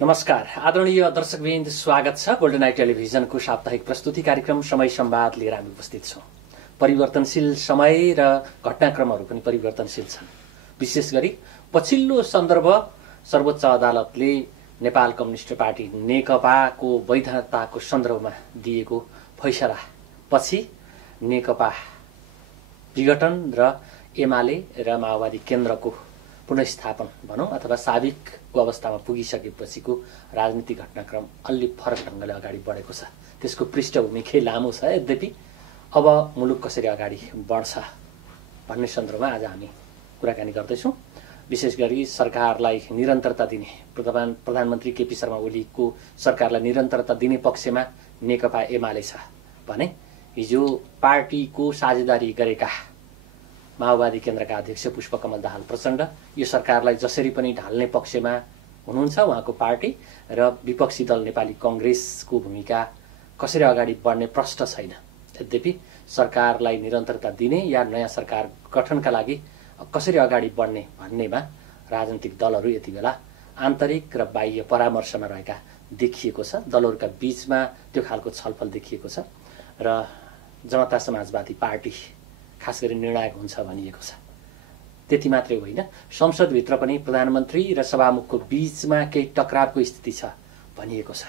नमस्कार आदरणीय दर्शकवृन्द, स्वागत छ गोल्डन आई टेलिभिजनको साप्ताहिक प्रस्तुति कार्यक्रम समय संवाद लिएर हामी उपस्थित छौं। परिवर्तनशील समय र घटनाक्रमहरू पनि परिवर्तनशील छन्। विशेष गरी पछिल्लो सन्दर्भ सर्वोच्च अदालतले नेपाल कम्युनिस्ट पार्टी नेकपाको वैधताको सन्दर्भमा दिएको फैसला पछि नेकपा विघटन र एमाले र माओवादी केन्द्रको पुनर्स्थापन भनौं अथवा साबिकको अवस्थामा पुगिसकेपछिको राजनीतिक घटनाक्रम अलि फरक ढंगले अगाडि बढेको छ। त्यसको पृष्ठभूमि कै लामो छ। यद्यपि अब मुलुक कसरी अगाडि बढ्छ भन्ने सन्दर्भमा आज हामी कुराकानी गर्दैछौं। विशेष गरी सरकारलाई निरन्तरता दिने प्रधानमन्त्री केपी शर्मा ओलीको सरकारलाई निरन्तरता दिने पक्षमा नेकपा एमाले छ भने हिजो पार्टीको साझेदारी गरेका माओवादी केन्द्रका अध्यक्ष पुष्पकमल दाहाल प्रचण्ड यो सरकारलाई जसरी पनि ढाल्ने पक्षमा हुनुहुन्छ। उहाँको पार्टी र विपक्षी दल नेपाली कांग्रेसको भूमिका कसरी अगाडि बढ्ने प्रश्न छैन। यद्यपि सरकारलाई निरन्तरता दिने या नयाँ सरकार गठनका लागि कसरी अगाडि बढ्ने भन्नेमा राजनीतिक दलहरू यति बेला आन्तरिक र बाह्य परामर्शमा रहेका देखिएको छ। दलहरूका बीचमा त्यो खालको छलफल देखिएको छ र जनता समाजवादी पार्टी खास गरी निर्णायक हुन्छ भनिएको छ। त्यति मात्रै होइन, संसदभित्र पनि प्रधानमन्त्री र सभामुखको बीचमा केही टकरावको स्थिति छ भनिएको छ।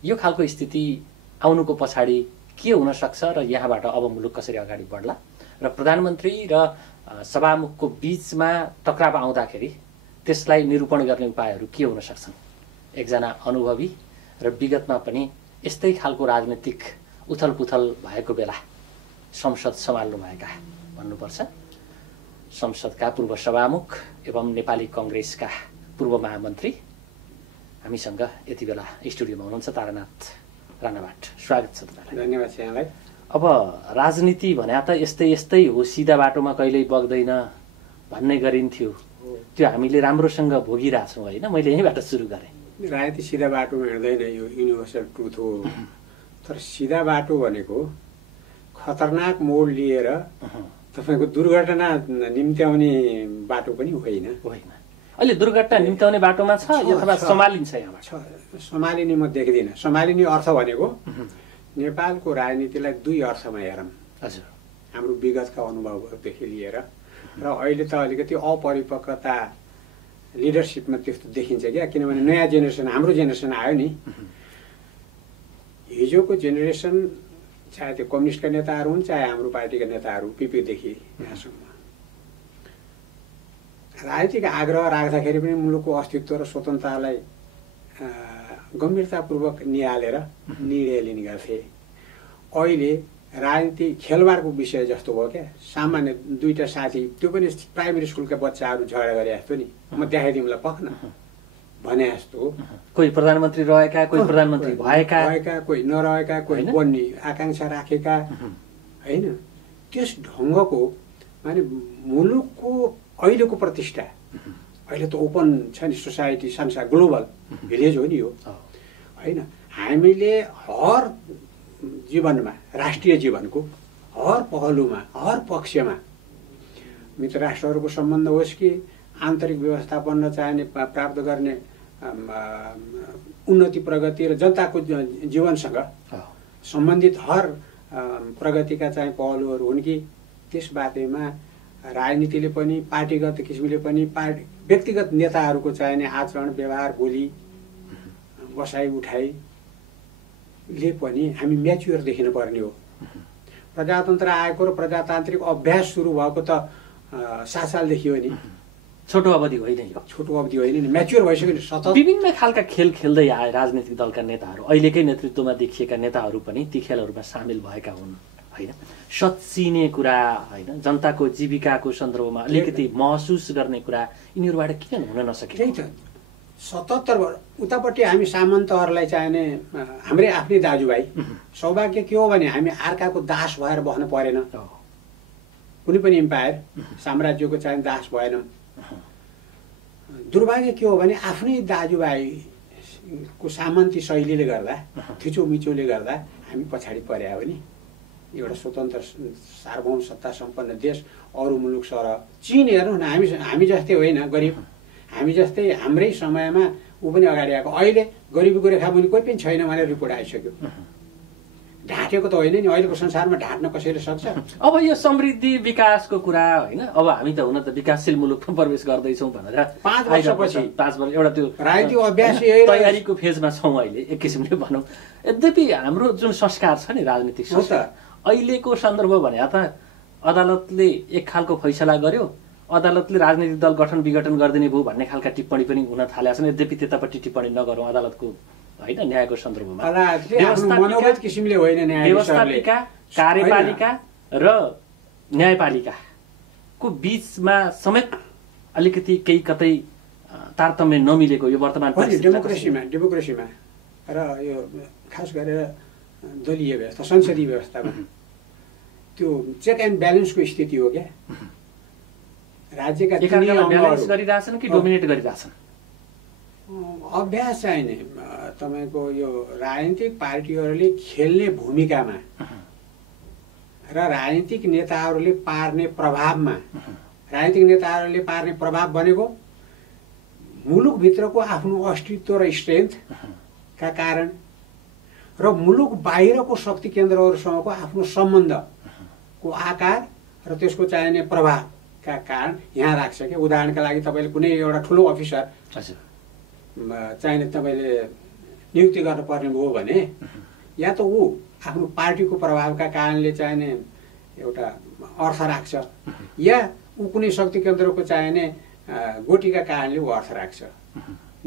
यो खालको स्थिति आउनुको पछाडि के हुन सक्छ र यहाँबाट अब मुलुक कसरी अगाडि बढ्ला र प्रधानमन्त्री र सभामुखको बीचमा टकराव आउँदाखेरि त्यसलाई निरूपण गर्ने उपायहरू के हुन सक्छन्। एकजना अनुभवी र विगतमा पनि यस्तै खालको राजनीतिक उथलपुथल भएको बेला संसद सम्हाल्नु भएका भन्नुपर्छ संसदका पूर्व सभामुख एवं नेपाली कांग्रेसका पूर्व महामन्त्री हामीसँग यति बेला स्टुडियोमा हुनुहुन्छ। तारानाथ राणाबाट स्वागत छ तपाईलाई। धन्यवाद छ यहाँलाई। अब राजनीति भने त यस्तै यस्तै हो, सिधा बाटोमा कहिल्यै बग्दैन भन्ने गरिन्थ्यो। त्यो हामीले राम्रोसँग भोगिरहेछौँ होइन। मैले यहीँबाट सुरु गरेँ। राजनीति सिधा बाटोमा हिँड्दैन, यो युनिभर्सल ट्रुथ हो। तर सिधा बाटो भनेको खतरनाक मोड लिएर तपाईको दुर्घटना निम्त्याउने बाटो पनि होइन। अहिले दुर्घटना निम्त्याउने बाटोमा छ अथवा सम्हालिन्छ यहाँबाट? सम्हालिने म देख्दिनँ। सम्हालिने अर्थ भनेको नेपालको राजनीतिलाई दुई अर्थमा हेरौँ। हजुर, हाम्रो विगतका अनुभवदेखि लिएर र अहिले त अलिकति अपरिपक्वता लिडरसिपमा त्यस्तो देखिन्छ क्या। किनभने नयाँ जेनेरेसन, हाम्रो जेनेरेसन आयो नि। हिजोको जेनेरेसन चाहे त्यो कम्युनिस्टका नेताहरू हुन् चाहे हाम्रो पार्टीका नेताहरू पिपीदेखि यहाँसम्म राजनीतिक आग्रह राख्दाखेरि पनि मुलुकको अस्तित्व र स्वतन्त्रतालाई गम्भीरतापूर्वक निहालेर निर्णय लिने गर्थे। अहिले राजनीति खेलबाडको विषय जस्तो भयो क्या। सामान्य दुईटा साथी, त्यो पनि प्राइमेरी स्कुलका बच्चाहरू झगडा गरे जस्तो नि, म देखाइदिउँला पक्न भने जस्तो। कोही प्रधानमन्त्री रहेका, कोही प्रधानमन्त्री भएका, कोही नरहेका, कोही बन्ने आकांक्षा राखेका होइन। त्यस ढङ्गको माने मुलुकको अहिलेको प्रतिष्ठा, अहिले त ओपन छ नि सोसाइटी, संसार ग्लोबल भिलेज हो नि यो होइन। हामीले हर जीवनमा, राष्ट्रिय जीवनको हर पहलुमा, हर पक्षमा मित्र राष्ट्रहरूको सम्बन्ध होस् कि आन्तरिक व्यवस्थापन र चाहिने प्राप्त गर्ने उन्नति प्रगति र जनताको जीवनसँग सम्बन्धित हर प्रगतिका चाहिँ पहलुहरू हुन् कि त्यस बारेमा राजनीतिले पनि पार्टीगत किसिमले पनि व्यक्तिगत नेताहरूको चाहिने आचरण व्यवहार बोली बसाइ उठाइले पनि हामी म्याच्योर देखिनु पर्ने हो। प्रजातन्त्र आएको र प्रजातान्त्रिक अभ्यास सुरु भएको त 7 सालदेखि हो नि। छोटो अवधि होइन यो, छोटो अवधि होइन नि, म्याच्योर भइसक्यो नि। सतत विभिन्न खालका खेल खेल्दै आए राजनीतिक दलका नेताहरू। अहिलेकै नेतृत्वमा देखिएका नेताहरू पनि ती खेलहरूमा सामेल भएका हुन् होइन। सच्चिने कुरा होइन, जनताको जीविकाको सन्दर्भमा अलिकति महसुस गर्ने कुरा यिनीहरूबाट किन हुन नसके? त्यही त 77 उतापट्टि हामी सामन्तहरूलाई चाहिने हाम्रै आफ्नै दाजुभाइ। सौभाग्य के हो भने हामी अर्काको दास भएर बस्न परेन। कुनै पनि इम्पायर साम्राज्यको चाहिने दास भएनौँ। दुर्भाग्य के हो भने आफ्नै दाजुभाइको सामन्ती शैलीले गर्दा, थिचोमिचोले गर्दा हामी पछाडि परे हो नि। एउटा स्वतन्त्र सार्वभौम सत्ता सम्पन्न देश अरू मुलुक सरह चीन हेर्नु न, हामी जस्तै होइन, गरिब। हामी जस्तै हाम्रै समयमा ऊ पनि अगाडि आएको। अहिले गरिबीको रेखामुनि कोही पनि छैन भनेर रिपोर्ट आइसक्यो। ढाँटेको त होइन नि, अहिलेको संसारमा ढाँट्न कसैले सक्छ? अब यो समृद्धि विकासको कुरा होइन, अब हामी त हुन त विकासशील मुलुकमा प्रवेश गर्दैछौँ भनेर 5 वर्षपछि 5 वर्ष एउटा त्यो राजनीतिक अभ्यास तयारीको फेजमा छौँ अहिले एक किसिमले भनौँ। यद्यपि हाम्रो जुन संस्कार छ नि राजनीतिक संस्कार, अहिलेको सन्दर्भ भने त अदालतले एक खालको फैसला गर्यो, अदालतले राजनीतिक दल गठन विघटन गरिदिने भयो भन्ने खालका टिप्पणी पनि हुन थालेका छन्। यद्यपि त्यतापट्टि टिप्पणी नगरौँ अदालतको होइन न्यायको सन्दर्भमा। व्यवस्थापिका, कार्यपालिका र न्यायपालिकाको बीचमा समेत अलिकति केही कतै तारतम्य नमिलेको यो वर्तमान डेमोक्रेसीमा र यो खास गरेर दलीय व्यवस्था, संसदीय व्यवस्थामा त्यो चेक एन्ड ब्यालेन्सको स्थिति हो क्या। राज्यका ब्यालेन्स गरिरहेछन् कि डोमिनेट गरिरहेछन्? अभ्यास चाहिँ नि तपाईँको यो राजनीतिक पार्टीहरूले खेल्ने भूमिकामा र राजनीतिक नेताहरूले पार्ने प्रभावमा, राजनीतिक नेताहरूले पार्ने प्रभाव भनेको मुलुकभित्रको आफ्नो अस्तित्व र स्ट्रेन्थका कारण र मुलुक बाहिरको शक्ति केन्द्रहरूसँगको आफ्नो सम्बन्धको आकार र त्यसको चाहिने प्रभावका कारण यहाँ राख्छ क्या। उदाहरणका लागि तपाईँले कुनै एउटा ठुलो अफिसर चाहिने तपाईँले नियुक्ति गर्नुपर्ने भयो भने या त ऊ आफ्नो पार्टीको प्रभावका कारणले चाहिने एउटा अर्थ राख्छ, या ऊ कुनै शक्ति केन्द्रको चाहिने गोटीका कारणले ऊ अर्थ राख्छ।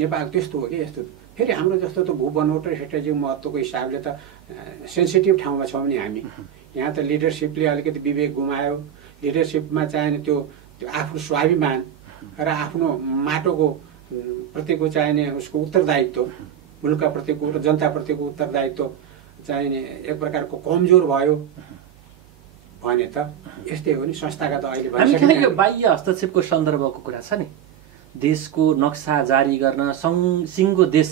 नेपाल त्यस्तो हो कि यस्तो। फेरि हाम्रो जस्तो त भूबनोट र स्ट्रेटेजिक महत्त्वको हिसाबले त सेन्सिटिभ ठाउँमा छौँ नि हामी। यहाँ त लिडरसिपले अलिकति विवेक गुमायो। लिडरसिपमा चाहिने त्यो आफ्नो स्वाभिमान र आफ्नो माटोको प्रतिको चाहिने उसको उत्तरदायित्व, मुलुकका प्रतिको र जनताप्रतिको उत्तरदायित्व चाहिने एक प्रकारको कमजोर भयो भने त यस्तै हो नि। संस्थाका त अहिले यो बाह्य हस्तक्षेपको सन्दर्भको कुरा छ नि, देशको नक्सा जारी गर्न सिङ्गो देश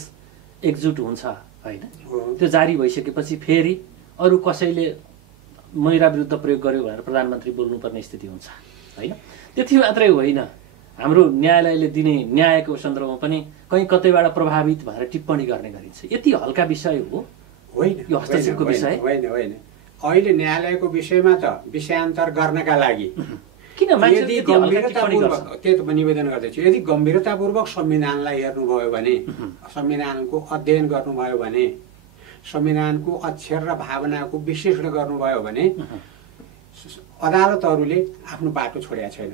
एकजुट हुन्छ होइन, त्यो जारी भइसकेपछि फेरि अरू कसैले महिला विरुद्ध प्रयोग गर्यो भनेर प्रधानमन्त्री बोल्नुपर्ने स्थिति हुन्छ होइन। त्यति मात्रै होइन, हाम्रो न्यायालयले दिने न्यायको सन्दर्भमा पनि कहीँ कतैबाट प्रभावित भएर टिप्पणी गर्ने गरिन्छ। यति हल्का विषय हो होइन यो हस्तक्षेपको विषय? होइन। अहिले न्यायालयको विषयमा त विषयान्तर गर्नका लागि किन यदि गम्भीरतापूर्वक, त्यही त म निवेदन गर्दैछु, यदि गम्भीरतापूर्वक संविधानलाई हेर्नुभयो भने, संविधानको अध्ययन गर्नुभयो भने, संविधानको अक्षर र भावनाको विश्लेषण गर्नुभयो भने अदालतहरूले आफ्नो बाटो छोडेका छैन।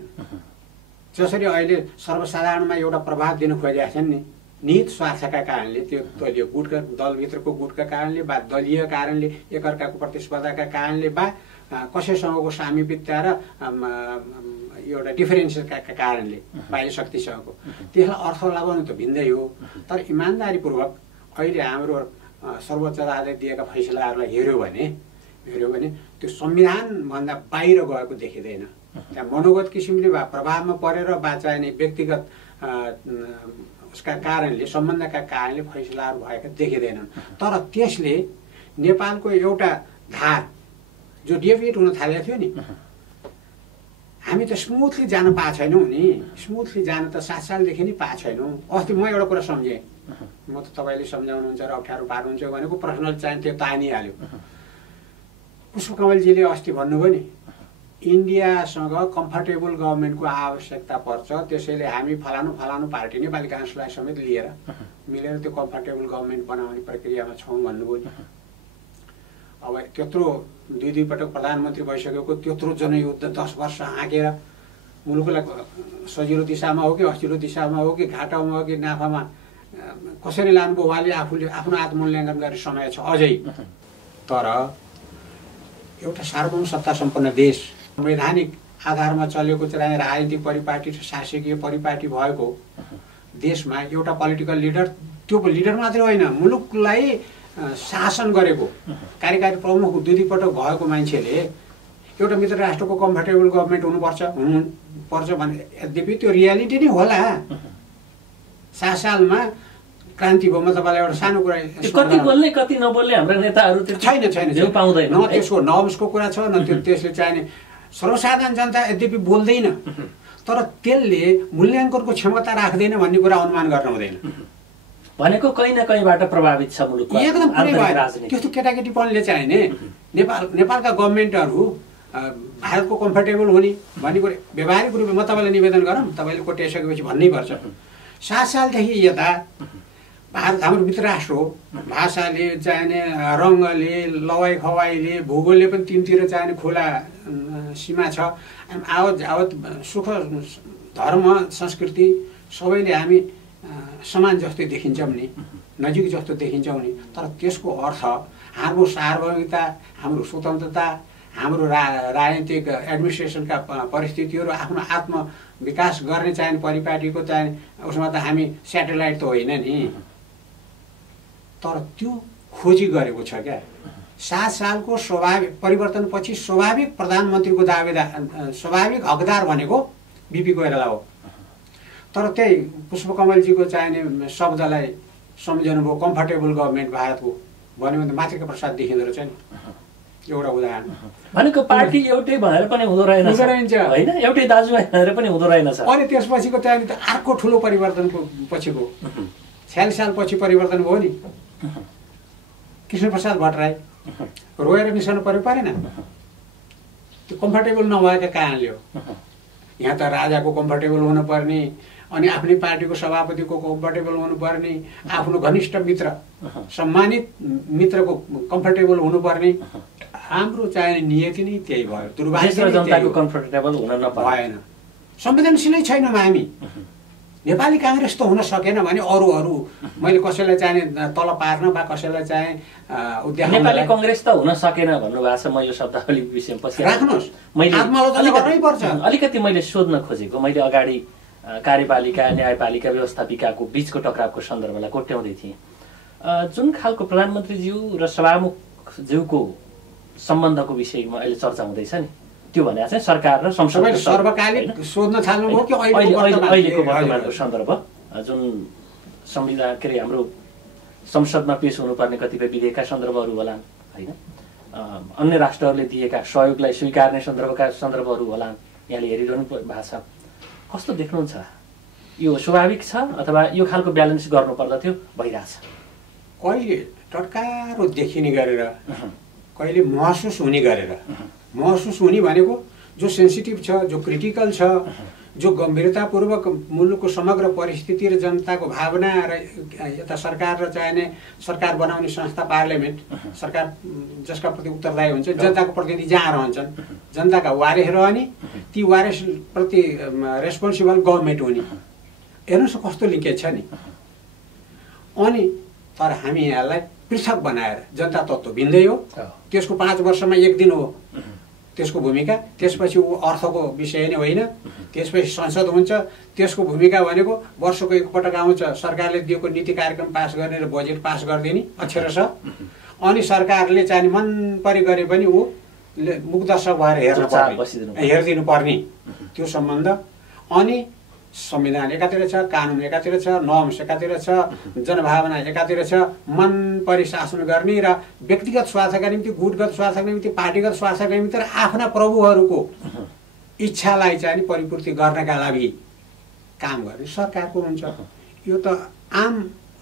जसरी अहिले सर्वसाधारणमा एउटा प्रभाव दिन खोजेका छन् नि, निहित स्वार्थका कारणले, त्यो दलीय गुटका, दलभित्रको गुटका कारणले वा दलीय कारणले, एकअर्काको प्रतिस्पर्धाका कारणले वा कसैसँगको सामिप्यता र एउटा डिफरेन्सका कारणले बाह्य शक्तिसँगको, त्यसलाई अर्थ लगाउनु त भिन्दै हो। तर इमान्दारीपूर्वक अहिले हाम्रो सर्वोच्च अदालतले दिएका फैसलाहरूलाई हेऱ्यो भने त्यो संविधानभन्दा बाहिर गएको देखिँदैन। त्यहाँ मनोगत किसिमले वा प्रभावमा परेर वा चाहिने व्यक्तिगत उसका कारणले, सम्बन्धका कारणले फैसलाहरू भएका देखिँदैनन्। तर त्यसले नेपालको एउटा धार जो डेभिएट हुन थालेको थियो नि, हामी त स्मुथली जान पाएको छैनौँ नि। स्मुथली जान त 7 सालदेखि नै पाएको छैनौँ। अस्ति म एउटा कुरा सम्झेँ, म त तपाईँले सम्झाउनुहुन्छ र अप्ठ्यारो पार्नुहुन्छ भनेको पर्सनल चाहिँ त्यो तानिहाल्यो। पुष्पकमलजीले अस्ति भन्नुभयो नि, इन्डियासँग कम्फर्टेबल गभर्मेन्टको आवश्यकता पर्छ, त्यसैले हामी फलानु पार्टी नेपाली काङ्ग्रेसलाई समेत लिएर मिलेर त्यो कम्फर्टेबल गभर्मेन्ट बनाउने प्रक्रियामा छौँ भन्नुभयो नि। अब त्यत्रो 2 पटक प्रधानमन्त्री भइसकेको, त्यत्रो जनयुद्ध 10 वर्ष हाँकेर मुलुकलाई सजिलो दिशामा हो कि अस्थिलो दिशामा हो कि घाटामा हो कि नाफामा कसरी लानुभयो उहाँले आफूले आफ्नो आत्ममूल्याङ्कन गर्ने समय छ अझै। तर एउटा सार्वभौम सत्ता सम्पन्न देश, संवैधानिक आधारमा चलेको चाहिँ राजनीतिक परिपाटी र शासकीय परिपाटी भएको देशमा एउटा पोलिटिकल लिडर, त्यो लिडर मात्रै होइन, मुलुकलाई शासन गरेको कार्यकारी प्रमुख 2 पटक भएको मान्छेले एउटा मित्र राष्ट्रको कम्फर्टेबल गभर्मेन्ट हुनुपर्छ भने, यद्यपि त्यो रियालिटी नै होला। 7 सालमा क्रान्ति भयो। म तपाईँलाई एउटा सानो कुरा, कति बोल्ने कति नबोल्ने हाम्रा नेताहरू छैन पाउँदैन, न त्यसको न उसको कुरा छ, न त्यसले चाहिने सर्वसाधारण जनता यद्यपि बोल्दैन, तर त्यसले मूल्याङ्कनको क्षमता राख्दैन भन्ने कुरा अनुमान गर्न हुँदैन। भनेको कहीँ न कहीँबाट प्रभावित छ मुलुकको एकदम आन्तरिक राजनीति। त्यस्तो केटाकेटीपनले चाहिँ नि नेपालका गभर्मेन्टहरू भारतको कम्फर्टेबल हुने भन्ने कुरो व्यावहारिक रूपमा म तपाईँलाई निवेदन गरौँ, तपाईँले कोटिसकेपछि भन्नै पर्छ। 7 सालदेखि यता भारत हाम्रो मित्र राष्ट्र हो। भाषाले चाहिने, रङ्गले, लवाई खवाईले, भूगोलले पनि तिनतिर चाहिने खुला सीमा छ। आवत आवत सुख धर्म संस्कृति सबैले हामी समान जस्तै देखिन्छौँ नि, नजिक जस्तो देखिन्छौँ नि। तर त्यसको अर्थ हाम्रो सार्वभौमिकता, हाम्रो स्वतन्त्रता, हाम्रो राजनीतिक एडमिनिस्ट्रेसनका परिस्थितिहरू, आफ्नो आत्मविकास गर्ने चाहिने परिपाटीको चाहिने उसमा त हामी स्याटेलाइट त होइन नि। तर त्यो खोजी गरेको छ क्या। 7 सालको स्वाभाविक परिवर्तनपछि स्वाभाविक प्रधानमन्त्रीको स्वाभाविक हकदार भनेको बिपी कोइराला हो। तर त्यही पुष्पकमलजीको चाहिने शब्दलाई सम्झनुभयो कम्फर्टेबल गभर्मेन्ट भारतको भन्यो भने त मातृका प्रसाद देखिँदो रहेछ नि। एउटा उदाहरण भनेको पार्टी एउटै भएर पनि हुँदो रहेन होइन, एउटै दाजुभाइ भएर पनि हुँदो रहेनछ। अनि त्यसपछिको चाहिँ त अर्को ठुलो परिवर्तनको पछिको 46 सालपछि परिवर्तन भयो नि। कृष्णप्रसाद भट्टराई रोएर निस्कनु परेन? त्यो कम्फर्टेबल नभएका कारणले हो। यहाँ त राजाको कम्फर्टेबल हुनुपर्ने, अनि आफ्नै पार्टीको सभापतिको कम्फर्टेबल हुनुपर्ने, आफ्नो घनिष्ठ मित्र सम्मानित मित्रको कम्फर्टेबल हुनुपर्ने। हाम्रो चाहिने नियति नै त्यही भयो। दुर्भाग्य जनताको कम्फर्टेबल हुन भएन। संवेदनशीलै छैनौँ हामी। नेपाली काङ्ग्रेस त हुन सकेन भने अरू मैले कसैलाई चाहिने तल पार्न वा कसैलाई चाहिँ नेपाली काङ्ग्रेस त हुन सकेन भन्नुभएको छ। म यो शब्दावली विषयमा पछि राख्नुहोस्, अलिकति मैले सोध्न खोजेको, मैले अगाडि कार्यपालिका न्यायपालिका व्यवस्थापिकाको बिचको टकरावको सन्दर्भलाई कोट्याउँदै थिएँ। जुन खालको प्रधानमन्त्रीज्यू र सभामुखज्यूको सम्बन्धको विषयमा अहिले चर्चा हुँदैछ नि, त्यो भने चाहिँ सरकार र संसद सर्वकालिक सोध्न थाल्नुभयो कि अहिलेको वर्तमानको सन्दर्भ, जुन संविधान के अरे हाम्रो संसदमा पेश हुनुपर्ने कतिपय विधेयकका सन्दर्भहरू होलान् होइन, अन्य राष्ट्रहरूले दिएका सहयोगलाई स्वीकार्ने सन्दर्भहरू होलान्, यहाँले हेरिरहनु भएको छ। कस्तो देख्नुहुन्छ? यो स्वाभाविक छ अथवा यो खालको ब्यालेन्स गर्नुपर्दथ्यो भइरहेछ? कहिले टटकारो देखिने गरेर, कहिले महसुस हुने गरेर। महसुस हुने भनेको जो सेन्सिटिभ छ, जो क्रिटिकल छ, जो गम्भीरतापूर्वक मुलुकको समग्र परिस्थिति र जनताको भावना र यता सरकार र चाहिने सरकार बनाउने संस्था पार्लियामेन्ट, सरकार जसका प्रति उत्तरदायी हुन्छ, जनताको प्रतिनिधि जहाँ रहन्छन्, जनताका वारिस रहने, ती वारिसप्रति रेस्पोन्सिबल गभर्मेन्ट हुने। हेर्नुहोस् कस्तो लिङ्केज छ नि। अनि तर हामी यहाँलाई पृथक बनाएर, जनता तत्त्व भिन्दै हो, त्यसको 5 वर्षमा 1 दिन हो त्यसको भूमिका, त्यसपछि ऊ अर्थको विषय नै होइन, त्यसपछि संसद हुन्छ, त्यसको भूमिका भनेको वर्षको एकपटक आउँछ, सरकारले दिएको नीति कार्यक्रम पास गर्ने र बजेट पास गरिदिने अक्षरश। अनि सरकारले चाहिँ मन परि गरे पनि ऊ मुखदर्शक भएर हेरिदिनु पर्ने त्यो सम्बन्ध। अनि संविधान एकातिर छ, कानुन एकातिर छ, नर्म्स एकातिर छ, जनभावना एकातिर छ, मन परि शासन गर्ने र व्यक्तिगत स्वार्थका निम्ति, गुटगत स्वार्थका निम्ति, पार्टीगत स्वार्थका निम्ति र आफ्ना प्रभुहरूको इच्छालाई चाहिँ परिपूर्ति गर्नका लागि काम गर्ने सरकारको हुन्छ। यो त आम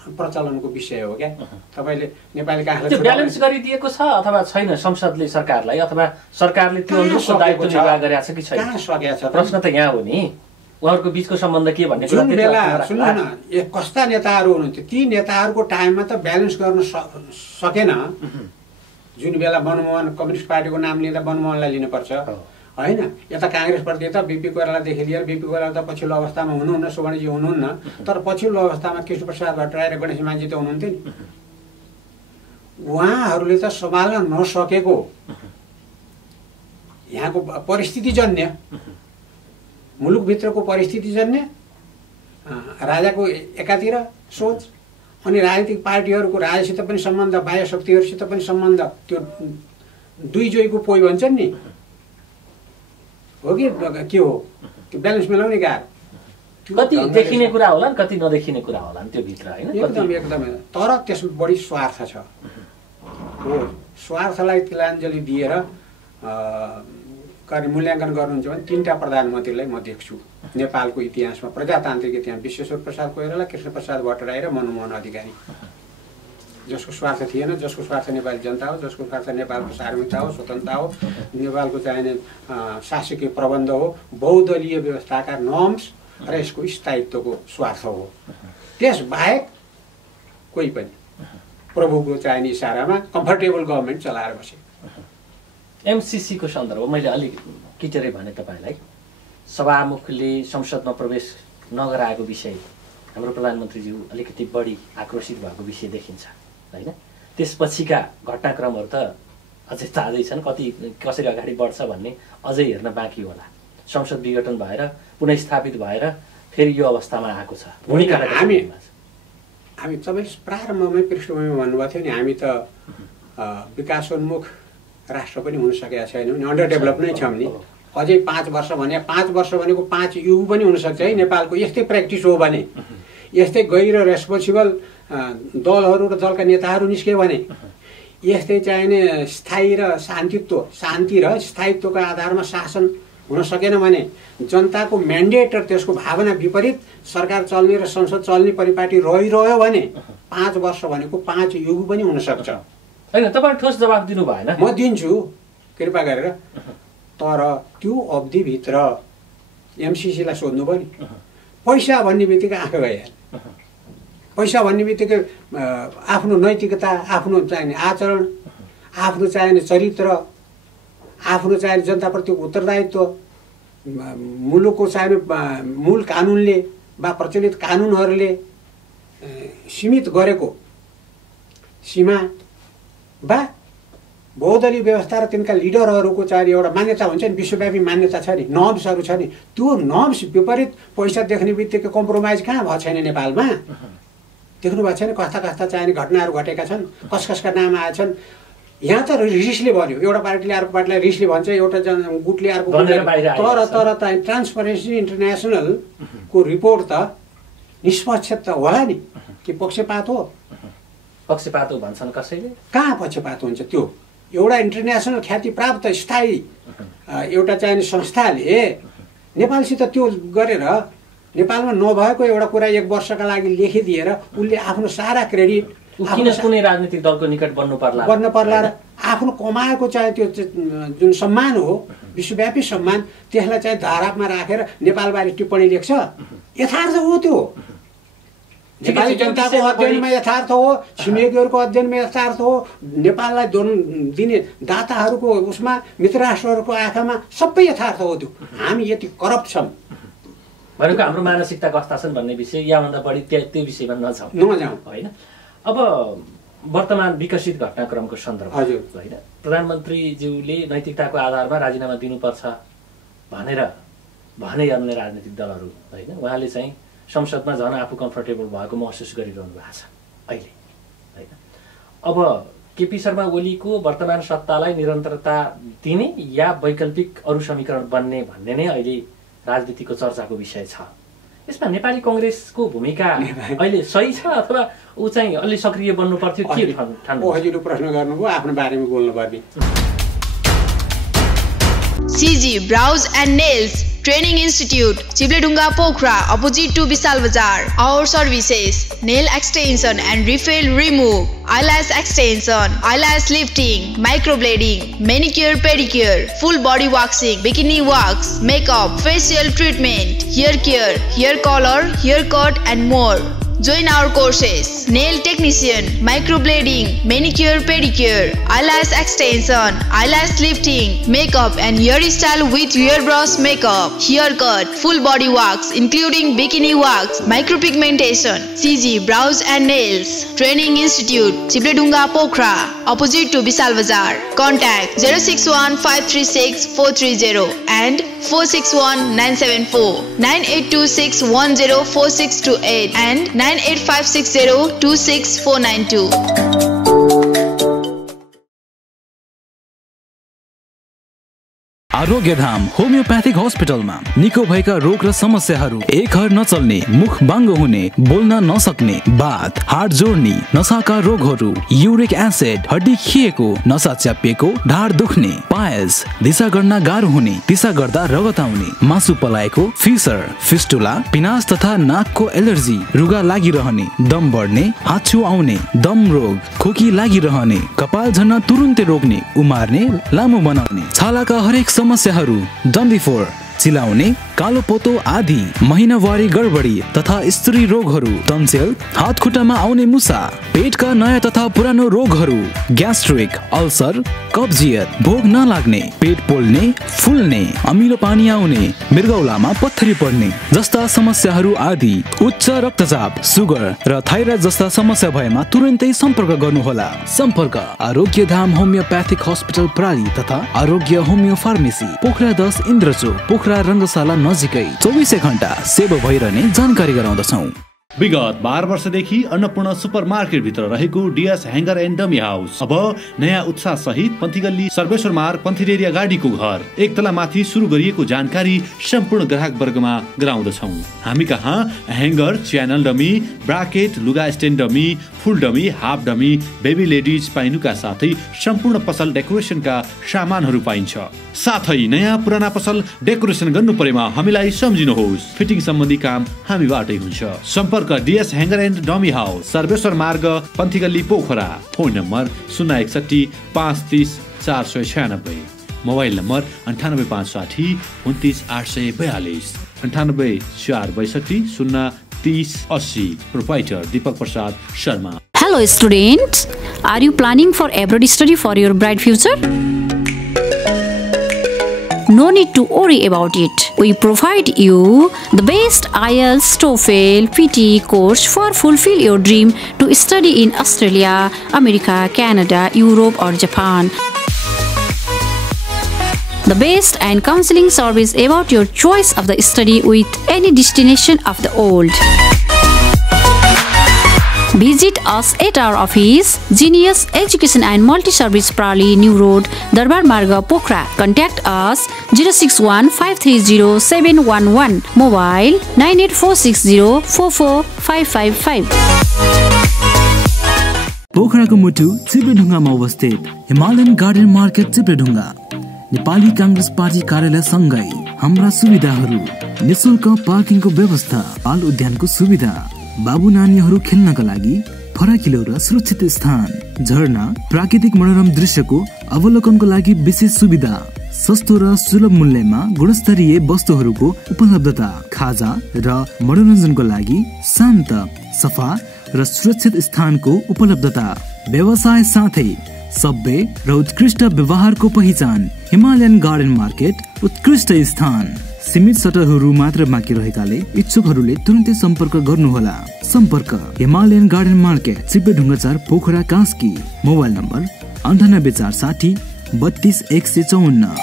प्रचलनको विषय हो क्या। तपाईँले नेपाली काङ्ग्रेस ब्यालेन्स गरिदिएको छ अथवा छैन संसदले सरकारलाई, अथवा सरकारले त्यो अनुरूपको दायित्व निर्वाह गरेको छ कि छैन? कहाँ सकेको छ? प्रश्न त यहाँ हो नि, उहाँहरूको बिचको सम्बन्ध के भन्ने जुन बेला सुन्नु न, कस्ता नेताहरू हुनुहुन्थ्यो, ती नेताहरूको टाइममा त ब्यालेन्स गर्न सकेन। जुन बेला मनमोहन कम्युनिस्ट पार्टीको नाम लिँदा मनमोहनलाई लिनुपर्छ होइन, यता काङ्ग्रेसप्रति त बिपी कोइरालादेखि लिएर, बिपी कोइराला त पछिल्लो अवस्थामा हुनुहुन्न, सुवर्णजी हुनुहुन्न, तर पछिल्लो अवस्थामा कृष्णप्रसाद भट्टराई र गणेश हिमालजी त हुनुहुन्थ्यो नि। उहाँहरूले त सम्हाल्न नसकेको यहाँको परिस्थितिजन्य, मुलुकभित्रको परिस्थितिजन्य, राजाको एकातिर सोच, अनि राजनीतिक पार्टीहरूको राजासित पनि सम्बन्ध, बाह्य शक्तिहरूसित पनि सम्बन्ध, त्यो दुई जोइको पोइ भन्छन् नि, हो कि के हो? त्यो ब्यालेन्स मिलाउने गाह्रो। कति देखिने कुरा होला, कति नदेखिने कुरा होला त्यो भित्र होइन, एकदमै। तर त्यसमा बढी स्वार्थ छ। हो, स्वार्थलाई तिलाञ्जली दिएर गर्ने मूल्याङ्कन गर्नुहुन्छ भने 3टा प्रधानमन्त्रीलाई म देख्छु नेपालको इतिहासमा, प्रजातान्त्रिक इतिहास। विश्वेश्वर प्रसाद कोइराला, कृष्णप्रसाद भट्टराई र मनमोहन अधिकारी, जसको स्वार्थ थिएन, जसको स्वार्थ नेपाली जनता हो, जसको स्वार्थ नेपालको सार्वभौमिकता हो, स्वतन्त्रता हो, नेपालको चाहिने शासकीय प्रबन्ध हो, बहुदलीय व्यवस्थाका नर्म्स र यसको स्थायित्वको स्वार्थ हो। त्यसबाहेक कोही पनि प्रभुको चाहिने इसारामा कम्फर्टेबल गभर्मेन्ट चलाएर बसे। एमसिसीको सन्दर्भ मैले अलिक किचेरै भने तपाईँलाई, सभामुखले संसदमा प्रवेश नगराएको विषय हाम्रो प्रधानमन्त्रीज्यू अलिकति बढी आक्रोशित भएको विषय देखिन्छ होइन। त्यसपछिका घटनाक्रमहरू त अझै ताजै छन्, कति कसरी अगाडि बढ्छ भन्ने अझै हेर्न बाँकी होला। संसद विघटन भएर पुनस्थापित भएर फेरि यो अवस्थामा आएको छ। हामी तपाईँले प्रारम्भमै पृष्ठभूमिमा भन्नुभएको थियो नि, हामी त विकासोन्मुख राष्ट्र पनि हुन सकेका छैनौँ नि, अन्डर डेभलप नै छौँ नि। अझै 5 वर्ष भने 5 वर्ष भनेको 5 युग पनि हुनसक्छ है। नेपालको यस्तै प्र्याक्टिस हो भने, यस्तै गैर रेस्पोन्सिबल दलहरू र दलका नेताहरू निस्क्यो भने, यस्तै चाहिने स्थायी र शान्ति र स्थायित्वको आधारमा शासन हुन सकेन भने, जनताको म्यान्डेट र त्यसको भावना विपरीत सरकार चल्ने र संसद चल्ने परिपाटी रहिरह्यो भने 5 वर्ष भनेको 5 युग पनि हुनसक्छ। होइन, तपाईँ ठोस जवाफ दिनु भएन। म दिन्छु कृपा गरेर, तर त्यो अवधिभित्र एमसिसीलाई सोध्नु पर्यो नि। पैसा भन्ने बित्तिकै आँखा गइहाल्यो। पैसा भन्ने बित्तिकै आफ्नो नैतिकता, आफ्नो चाहिने आचरण, आफ्नो चाहिने चरित्र, आफ्नो चाहिने जनताप्रतिको उत्तरदायित्व, मुलुकको चाहिने मूल कानुनले वा प्रचलित कानुनहरूले सीमित गरेको सीमा वा बहुदलीय व्यवस्था र तिनका लिडरहरूको चाहिँ एउटा मान्यता हुन्छ नि, विश्वव्यापी मान्यता छ नि, नर्म्सहरू छ नि, त्यो नर्म्स विपरीत पैसा देख्ने बित्तिकै कम्प्रोमाइज कहाँ भएको छैन नेपालमा। देख्नु भएको छैन कस्ता कस्ता चाहिने घटनाहरू घटेका छन्, कसका नाम आएछन्। यहाँ त रिसले भन्यो, एउटा पार्टीले अर्को पार्टीलाई रिसले भन्छ, एउटा गुटले अर्को गुटले। तर ट्रान्सपरेन्सी इन्टरनेसनलको रिपोर्ट त निष्पक्ष त होला नि, कि पक्षपात हो? पक्षपात हो भन्छन् कसैले। कहाँ पक्षपात हुन्छ? त्यो एउटा इन्टरनेसनल ख्याति प्राप्त स्थायी एउटा चाहिने संस्थाले नेपालसित त्यो गरेर नेपालमा नभएको एउटा कुरा 1 वर्षका लागि लेखिदिएर उसले आफ्नो सारा क्रेडिट कुनै राजनीतिक दलको निकट बन्न पर्ला र आफ्नो कमाएको चाहिँ त्यो जुन सम्मान हो, विश्वव्यापी सम्मान, त्यसलाई चाहिँ धारापमा राखेर नेपालबारे टिप्पणी लेख्छ। यथार्थ हो त्यो। नेपाली जनताको अध्ययनमा यथार्थ हो, छिमेकीहरूको अध्ययनमा यथार्थ हो, नेपाललाई दिने दाताहरूको उसमा, मित्र राष्ट्रहरूको आँखामा सबै यथार्थ हो। त्यो हामी यति करप्ट छौँ भनेको हाम्रो मानसिकता कस्ता छन् भन्ने विषय यहाँभन्दा बढी त्यो विषयमा नजाउँ होइन। अब वर्तमान विकसित घटनाक्रमको सन्दर्भ होइन, प्रधानमन्त्रीज्यूले नैतिकताको आधारमा राजीनामा दिनुपर्छ भनेर भने अन्य राजनीतिक दलहरू होइन, उहाँले चाहिँ संसदमा झन् आफू कम्फर्टेबल भएको महसुस गरिरहनु भएको छ अहिले होइन। अब केपी शर्मा ओलीको वर्तमान सत्तालाई निरन्तरता दिने या वैकल्पिक अरू समीकरण बन्ने भन्ने नै अहिले राजनीतिको चर्चाको विषय छ। यसमा नेपाली कङ्ग्रेसको भूमिका अहिले सही छ अथवा ऊ चाहिँ अलि सक्रिय बन्नु पर्थ्यो के ठान्नु? हजुरले प्रश्न गर्नुभयो, आफ्नो बारेमा बोल्नु पर्ने। CG Brows and Nails Training Institute, Chibledunga Pokhara, opposite to Vishal Bazar. Our services: nail extension and refill remove, eyelash extension, eyelash lifting, microblading, manicure pedicure, full body waxing, bikini wax, makeup, facial treatment, hair care, hair color, hair cut and more. Join our courses: nail technician, microblading, manicure pedicure, eyelash extension, eyelash lifting, makeup and hairstyle with hairbrush makeup, haircut, full body wax including bikini wax, micropigmentation. CG Brows and Nails Training Institute, Chibledunga Pokhara, opposite to Vishal Bazar. Contact 061-536-430 and 461-974, 9826-104628 and 9856026492. Arogyadham homoeopathic हस्पिटलमा निको भएका रोग र समस्याहरू, एक हर नचल्ने, मुख बाङ्गो हुने, बोल्न नसक्ने, बात, हाड जोड्ने, नसाका रोगहरू, युरिक एसिड, हड्डी खिएको, नसा च्यापिएको, ढाड दुख्ने, पायल्स, दिशा गर्न गाह्रो हुने, दिशा गर्दा रगत आउने, मासु पलाएको, फिसर, फिस्टुला, पिनास तथा नाकको एलर्जी, रुगा लागिरहने, दम बढ्ने, हाच्छु आउने, दम रोग, खोकी लागिरहने, कपाल झर्न तुरुन्तै रोक्ने, उमार्ने, लामो बनाउने, छालाका हरेक समस्याहरू, डन्डीफोर, चिलाउने, कालो पोतो आदि, महिनावारी गडबडी तथा स्त्री रोगहरू, टन्सिल, हात खुट्टामा आउने मुसा, पेटका नयाँ तथा पुरानो रोगहरू, ग्यास्ट्रिक, अल्सर, कब्जियत, भोक नलाग्ने, पेट पोल्ने, फुल्ने, अमिलो पानी आउने, मृगौलामा पत्थरी पर्ने जस्ता समस्याहरू आदि, उच्च रक्तचाप, सुगर र थाइरोइड जस्ता समस्या भएमा तुरन्तै सम्पर्क गर्नुहोला। सम्पर्क आरोग्यधाम होमियोप्याथिक हस्पिटल प्राली तथा आरोग्य होमियो फार्मेसी, पोखरा 10 इन्द्रचोक, पोखरा रङ्गशाला नजिकै 24 घण्टा सेवा भइरहने जानकारी गराउँदछौँ। विगत 12 वर्षदेखि अन्नपूर्ण सुपर मार्केट भित्र रहेको DS hanger and dummy house अब नयाँ उत्साह सहित पन्थीगल्ली सर्वेश्वर मार्ग पन्थीरेरी अगाडिको घर एक तला माथि सुरु गरिएको जानकारी सम्पूर्ण ग्राहक वर्गमा गराउँदछौँ। हामी कहाँ ह्याङ्गर, च्यानल डमी, ब्राकेट, लुगा stand dummy, full dummy, half dummy, baby ladies पाइनुका साथै सम्पूर्ण पसल डेकोरेसनका सामानहरू पाइन्छ। साथै नयाँ पुराना पसल डेकोरेसन गर्नु परेमा हामीलाई सम्झिनुहोस्। फिटिङ सम्बन्धी काम हामीबाटै हुन्छ। सम्पर्क DS hanger and dummy house, Sarveshwar Marg Panthigalli, Pokhara. Phone number 061 530 496, mobile number 98560 29 842, 98 462 030 80। Proprietor Deepak Prasad Sharma. Hello students, are you planning for abroad study for your bright future? No need to worry about it. We provide you the best IELTS, TOEFL, PT course for fulfill your dream to study in Australia, America, Canada, Europe or Japan. The best and counseling service about your choice of the study with any destination of the world. Visit us at our office, Genius Education and Multi-Service Prali, New Road, Darbar Marga, Pokhara. Contact us 061 530 711. Mobile 98460 44555. पोखराको मुटु चिप्लेढुङ्गामा अवस्थित Himalayan garden market Chipledhunga Nepali Congress party कार्यालय सँगै हाम्रा सुविधाहरू, निशुल्क पार्किङको व्यवस्था, बाल उद्यानको सुविधा, बाबु नानीहरू खेल्नका लागि फराकिलो र सुरक्षित स्थान, झरना, प्राकृतिक मनोरम दृश्यको अवलोकनको लागि विशेष सुविधा, सस्तो र सुलभ मूल्यमा गुणस्तरीय वस्तुहरूको उपलब्धता, खाजा र मनोरञ्जनको लागि शान्त, सफा र सुरक्षित स्थानको उपलब्धता, व्यवसाय साथै सभ्य र उत्कृष्ट व्यवहारको पहिचान। हिमालयन गार्डन मार्केट उत्कृष्ट स्थान। सीमित सटरहरू मात्र बाँकी रहेकाले इच्छुकहरूले तुरन्तै सम्पर्क गर्नुहोला। सम्पर्क Himalayan garden market, Chipledhunga 4, Pokhara, Kaski. Mobile number 98460 32 154।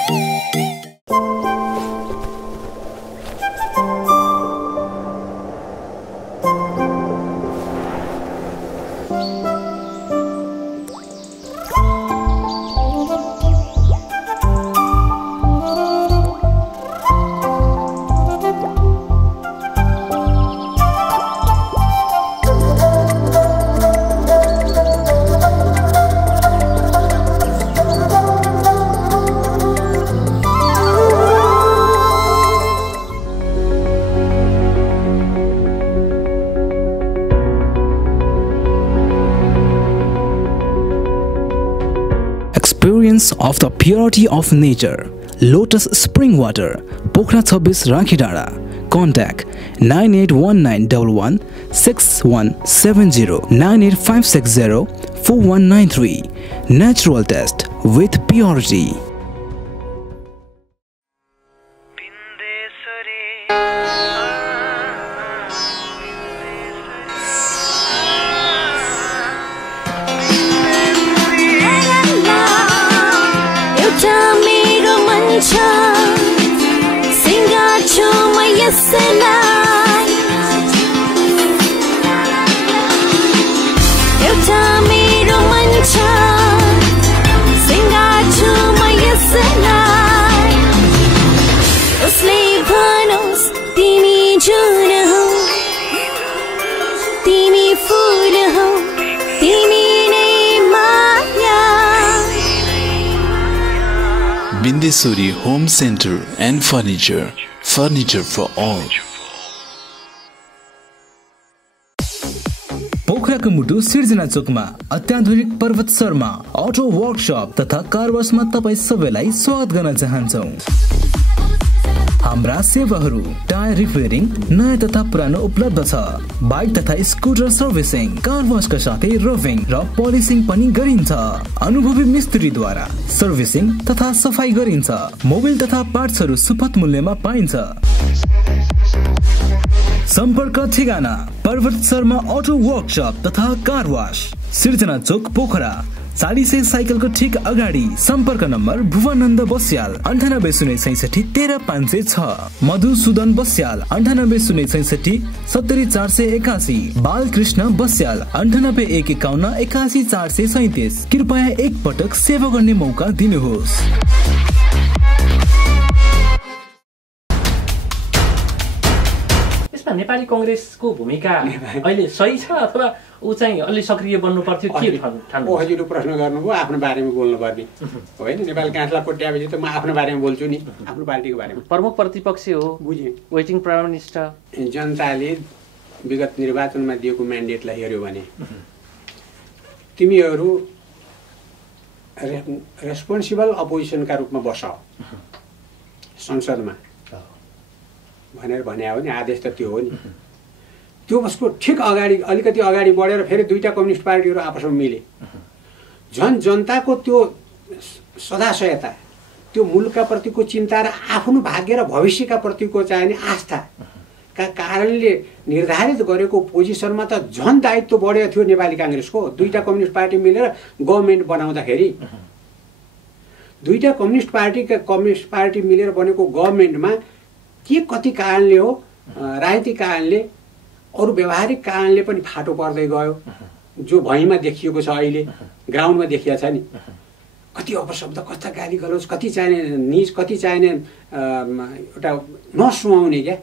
Experience of the purity of nature. Lotus Spring Water, Pokhara 26, Rakhidara. Contact 981911 6170 98560 4193. Natural test with purity. Nandesuri Home Center and Furniture. Furniture for all. पोखराको मुटु सिर्जना चोकमा अत्याधुनिक पर्वत शर्मा अटो वर्कशप तथा car वाशमा तपाई सबैलाई स्वागत गर्न चाहन्छौं। हाम्रा सेवाहरू टायर रिपेयरिङ नयाँ तथा पुरानो उपलब्ध छ। बाइक तथा स्कुटर सर्भिसिङ, कार वाशका साथै रफिङ र पोलिसिङ पनि गरिन्छ। अनुभवी मिस्त्रीद्वारा सर्भिसिङ तथा सफाई गरिन्छ। मोबिल तथा पार्ट्सहरू सुपथ मूल्यमा पाइन्छ। सम्पर्क ठेगाना पर्वत शर्मा अटो वर्कशप तथा कार वाश, सिर्जना चोक पोखरा। 400 साइकलको ठिक अगाडि। सम्पर्क नम्बर भुवनन्द बस्याल 9806 13506, मधुसूदन बस्याल 9806 70481, बालकृष्ण बस्याल 9851 81437। कृपया एक पटक सेवा गर्ने मौका दिनुहोस्। नेपाली कांग्रेसको भूमिका अहिले सही छ अथवा उ चाहिँ अलि सक्रिय बन्नु पर्थ्यो के ठान्नु? हजुरले प्रश्न गर्नुभयो, आफ्नो बारेमा बोल्नु पर्ने होइन। नेपाली कांग्रेसलाई कोट्याएपछि त म आफ्नो बारेमा बोल्छु नि, आफ्नो पार्टीको बारेमा। प्रमुख प्रतिपक्षी हो, बुझेँ। Waiting prime minister. जनताले विगत निर्वाचनमा दिएको म्यान्डेटलाई हेर्यो भने तिमीहरू रेस्पोन्सिबल अपोजिसनका रूपमा बस संसदमा भनेर भने हो नि, आदेश त त्यो हो नि। त्यो उसको ठिक अगाडि अलिकति अगाडि बढेर फेरि दुईटा कम्युनिस्ट पार्टीहरू आपसमा मिले। झन् जनताको त्यो सदाशयता, त्यो मुलुकका प्रतिको चिन्ता र आफ्नो भाग्य र भविष्यका प्रतिको चाहिने आस्थाका कारणले निर्धारित गरेको पोजिसनमा त झन् दायित्व बढेको थियो नेपाली कांग्रेसको। दुईटा कम्युनिस्ट पार्टी मिलेर गभर्मेन्ट बनाउँदाखेरि, दुईटा कम्युनिस्ट पार्टी मिलेर बनेको गभर्मेन्टमा के कति कारणले हो, राजनीतिक कारणले, अरू व्यावहारिक कारणले पनि फाटो पर्दै गयो। जो भैँमा देखिएको छ, अहिले ग्राउन्डमा देखिया छ नि। कति अपशब्द, कस्ता गाली गलौज, कति चाहिने निज, कति चाहिने एउटा नसुहाउने क्या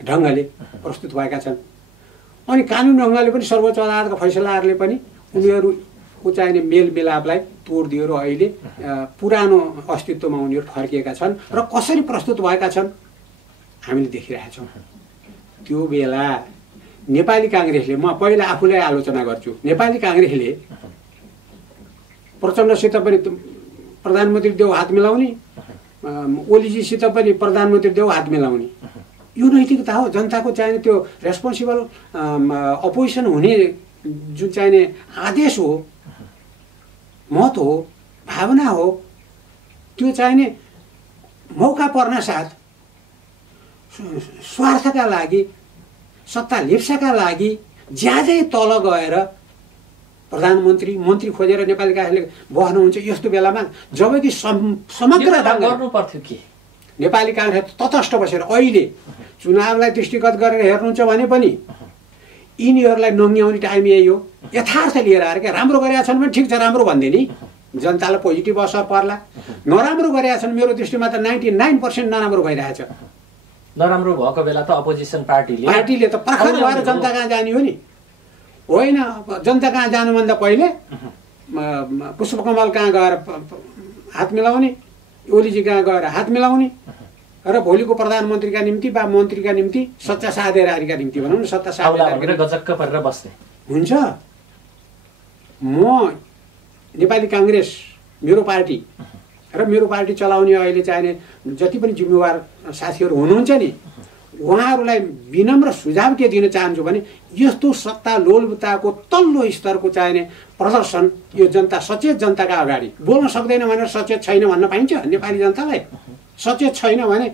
ढङ्गले प्रस्तुत भएका छन्। अनि कानुन ढङ्गले पनि सर्वोच्च अदालतका फैसलाहरूले पनि उनीहरूको चाहिने मेलमिलापलाई तोडिदियो र अहिले पुरानो अस्तित्वमा उनीहरू फर्किएका छन् र कसरी प्रस्तुत भएका छन् हामीले देखिरहेका छौँ। त्यो बेला नेपाली कांग्रेसले, म पहिला आफूलाई आलोचना गर्छु, नेपाली कांग्रेसले प्रचण्डसित पनि प्रधानमन्त्री देऊ हात मिलाउने, ओलीजीसित पनि प्रधानमन्त्री देऊ हात मिलाउने, यो नैतिकता हो। जनताको चाहिने त्यो रेस्पोन्सिबल अपोजिसन हुने जुन चाहिने आदेश हो, मत हो, भावना हो, त्यो चाहिने मौका पर्न साथ स्वार्थका लागि, सत्ता लिप्साका लागि ज्यादै तल गएर प्रधानमन्त्री मन्त्री खोजेर नेपाली कांग्रेसले बस्नुहुन्छ। यस्तो बेलामा जबकि समग्र गर्नु पर्थ्यो कि नेपाली कांग्रेस तटस्थ बसेर अहिले चुनावलाई दृष्टिगत गरेर हेर्नुहुन्छ भने पनि यिनीहरूलाई नङ्ग्याउने टाइम यही हो। यथार्थ लिएर आएर क्या, राम्रो गरेका छन् भने ठिक छ, राम्रो भनिदिने, जनतालाई पोजिटिभ असर पर्ला। नराम्रो गरेका छन् मेरो दृष्टिमा त 99% नराम्रो भइरहेछ। नराम्रो भएको बेला त अपोजिसन पार्टीले त पर्खर भएर जनता कहाँ जाने हो नि, होइन? जनता कहाँ जानुभन्दा पहिले पुष्पकमल कहाँ गएर हात मिलाउने, ओलीजी कहाँ गएर हात मिलाउने र भोलिको प्रधानमन्त्रीका निम्ति वा मन्त्रीका निम्ति सच्चा साझेदारीका निम्ति भनौँ न, सत्ता साझेदारी गजक्क परेर बस्ने हुन्छ। म नेपाली कांग्रेस मेरो पार्टी र मेरो पार्टी चलाउने अहिले चाहिने जति पनि जिम्मेवार साथीहरू हुनुहुन्छ नि, उहाँहरूलाई विनम्र सुझाव के दिन चाहन्छु भने यस्तो सत्ता लोलुपताको तल्लो स्तरको चाहिने प्रदर्शन यो जनता, सचेत जनताका अगाडि बोल्न सक्दैन भनेर सचेत छैन भन्न पाइन्छ नेपाली जनतालाई? सचेत छैन भने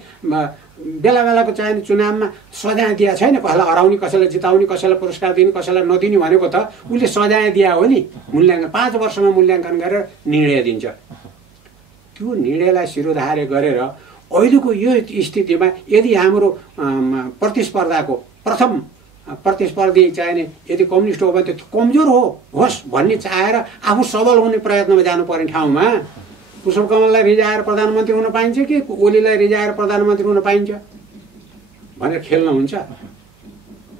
बेला बेलाको चाहिने चुनावमा सजाय दिया छैन, कसैलाई हराउने, कसैलाई जिताउने, कसैलाई पुरस्कार दिने, कसैलाई नदिने भनेको त उसले सजाय दिया हो नि। मूल्याङ्कन 5 वर्षमा मूल्याङ्कन गरेर निर्णय दिन्छ। त्यो निर्णयलाई शिरोधार्य गरेर अहिलेको यो स्थितिमा यदि हाम्रो प्रतिस्पर्धाको प्रथम प्रतिस्पर्धी चाहिने यदि कम्युनिस्ट हो भने त्यो कमजोर होस् भन्ने चाहेर आफू सबल हुने प्रयत्नमा जानुपर्ने ठाउँमा पुष्पकमललाई रिजाएर प्रधानमन्त्री हुन पाइन्छ कि ओलीलाई रिजाएर प्रधानमन्त्री हुन पाइन्छ भनेर खेल्न हुन्छ?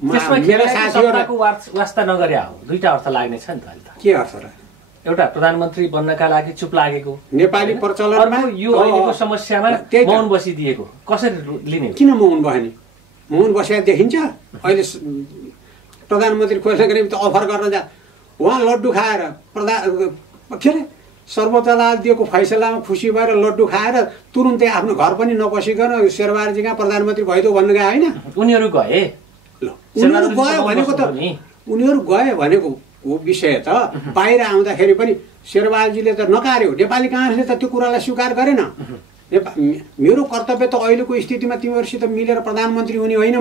मेरा साथीहरुको वास्ता नगरे हो, दुईटा अर्थ लाग्ने छ नि त। अहिले त के अर्थ र? एउटा प्रधानमन्त्री बन्नका लागि चुप लागेको नेपाली प्रचलनमा यो अहिलेको समस्यामा मौन बसिदिएको कसरी लिने? किन मौन भयो नि? मौन बसेर देखिन्छ। अहिले प्रधानमन्त्री खोज्न गरे त अफर गर्न जा, उहाँ लड्डु खाएर के अरे सर्वोच्च अदालत दिएको फैसलामा खुसी भएर लड्डु खाएर तुरुन्तै आफ्नो घर पनि नपसिकन शेरबहादुरजी कहाँ प्रधानमन्त्री भइदियो भन्नु गए होइन? उनीहरू गए। ल उनीहरू गयो भनेको त उनीहरू गयो भनेको विषय त बाहिर आउँदाखेरि पनि शेरबहादुरजीले त नकार्यो, नेपाली काङ्ग्रेसले त त्यो कुरालाई स्वीकार गरेन। मेरो कर्तव्य त अहिलेको स्थितिमा तिमीहरूसित मिलेर प्रधानमन्त्री हुने होइन।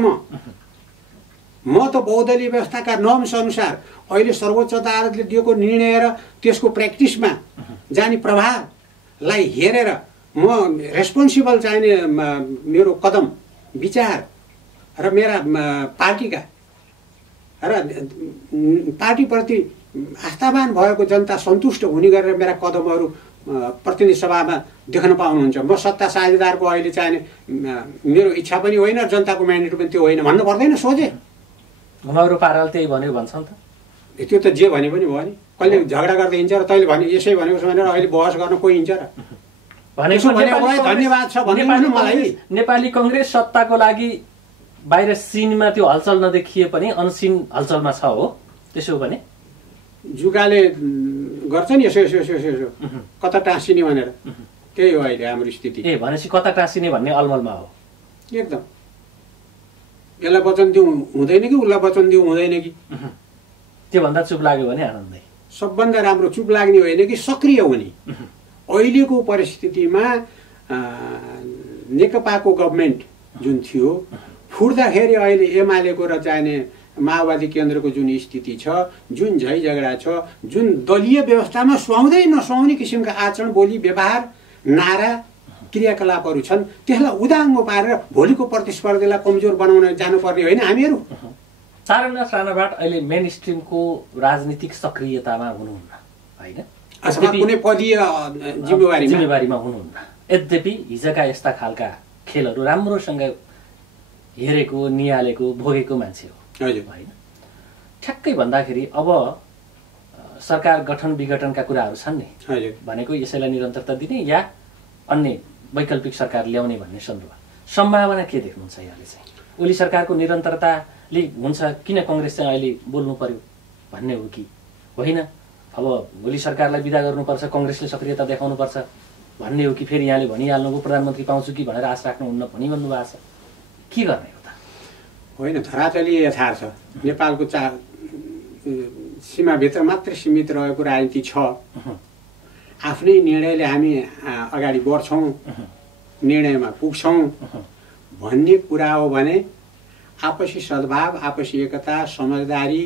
म त बहुदलीय व्यवस्थाका नर्म्स अनुसार अहिले सर्वोच्च अदालतले दिएको निर्णय र त्यसको प्र्याक्टिसमा जाने प्रभावलाई हेरेर म रेस्पोन्सिबल चाहिने मेरो कदम विचार र मेरा पार्टीका र पार्टीप्रति आस्थावान भएको जनता सन्तुष्ट हुने गरेर मेरा कदमहरू प्रतिनिधि सभामा देख्न पाउनुहुन्छ। म सत्ता साझेदारको अहिले चाहिने मेरो इच्छा पनि होइन, जनताको म्यान्डेट पनि त्यो होइन भन्नु पर्दैन। सोझे घुमाउरो पाराले त्यही भन्यो भन्छ नि त। त्यो त जे भने पनि भयो नि। कहिले झगडा गर्दै हिँड्छ र तैँले भने यसै भनेको छ भनेर अहिले बहस गर्न कोही हिँड्छ र? धन्यवाद छ भन्नु मलाई। नेपाली कङ्ग्रेस सत्ताको लागि बाहिर सिनमा त्यो हलचल नदेखिए पनि अनसिन हलचलमा छ हो। त्यसो भने जुगाले गर्छ नि यसो यसो यसो यसो कता टाँसिने भनेर, त्यही हो अहिले हाम्रो स्थिति। ए भनेपछि कता टाँसिने भन्ने अलमलमा हो एकदम। यसलाई वचन दिउँ हुँदैन कि उसलाई वचन दिउँ हुँदैन कि? त्योभन्दा चुप लाग्यो भने आनन्दै। सबभन्दा राम्रो चुप लाग्ने होइन कि सक्रिय हुने। अहिलेको परिस्थितिमा नेकपाको गभर्मेन्ट जुन थियो फुट्दाखेरि अहिले एमालेको र चाहिने माओवादी केन्द्रको जुन स्थिति छ, जुन झै झगडा छ, जुन दलीय व्यवस्थामा सुहाउँदै नसुहाउने किसिमका आचरण बोली व्यवहार नारा क्रियाकलापहरू छन्, त्यसलाई उदाङ्गो पारेर भोलिको प्रतिस्पर्धीलाई कमजोर बनाउन जानुपर्ने होइन हामीहरू। सारनाथ राणाबाट अहिले मेन स्ट्रिमको राजनीतिक सक्रियतामा हुनुहुन्न होइन, अथवा कुनै पदीय जिम्मेवारीमा हुनुहुन्न। यद्यपि हिजोका यस्ता खालका खेलहरू राम्रोसँग हेरेको निहालेको भोगेको मान्छे हो होइन। ठ्याक्कै भन्दाखेरि अब सरकार गठन विघटनका कुराहरू छन् नि भनेको यसैलाई निरन्तरता दिने या अन्य वैकल्पिक सरकार ल्याउने भन्ने सम्भावना के देख्नुहुन्छ यहाँले चाहिँ? ओली सरकारको निरन्तरताले हुन्छ किन कङ्ग्रेस चाहिँ अहिले बोल्नु पर्यो भन्ने हो कि होइन? अब ओली सरकारलाई विदा गर्नुपर्छ, कङ्ग्रेसले सक्रियता देखाउनुपर्छ भन्ने हो कि फेरि यहाँले भनिहाल्नुभयो प्रधानमन्त्री पाउँछु कि भनेर आश राख्नुहुन्न भनिरहनु भएको छ, के गर्ने हो त? होइन, धरातलीय यथार्थ नेपालको सीमाभित्र मात्रै सीमित रहेको राजनीति छ। आफ्नै निर्णयले हामी अगाडि बढ्छौँ, निर्णयमा पुग्छौँ भन्ने कुरा हो भने आपसी सद्भाव, आपसी एकता, समझदारी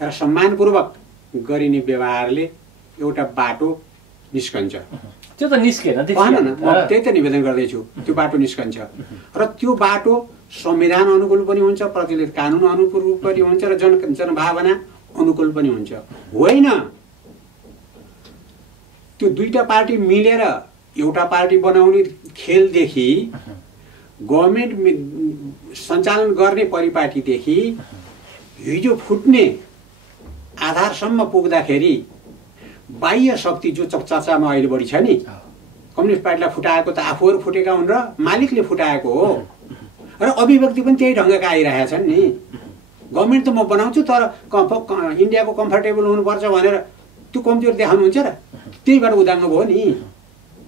र सम्मानपूर्वक गरिने व्यवहारले एउटा बाटो निस्कन्छ। त्यो त निस्केन, म त्यही त निवेदन गर्दैछु। त्यो बाटो निस्कन्छ र त्यो बाटो संविधान अनुकूल पनि हुन्छ, प्रचलित कानुन अनुकूल पनि हुन्छ र जनभावना अनुकूल पनि हुन्छ। होइन त्यो दुईटा पार्टी मिलेर एउटा पार्टी बनाउने खेलदेखि गभर्मेन्ट सञ्चालन गर्ने परिपाटीदेखि हिजो फुट्ने आधारसम्म पुग्दाखेरि बाह्य शक्ति जो चर्चामा अहिले बढी छ नि, कम्युनिस्ट पार्टीलाई फुटाएको त आफूहरू फुटेका हुन् र मालिकले फुटाएको हो र अभिव्यक्ति पनि त्यही ढङ्गका आइरहेका छन् नि। गभर्मेन्ट त म बनाउँछु तर इन्डियाको कम्फर्टेबल हुनुपर्छ भनेर त्यो कमजोर देखाउनुहुन्छ र त्यहीबाट उदाङ्ग भयो नि।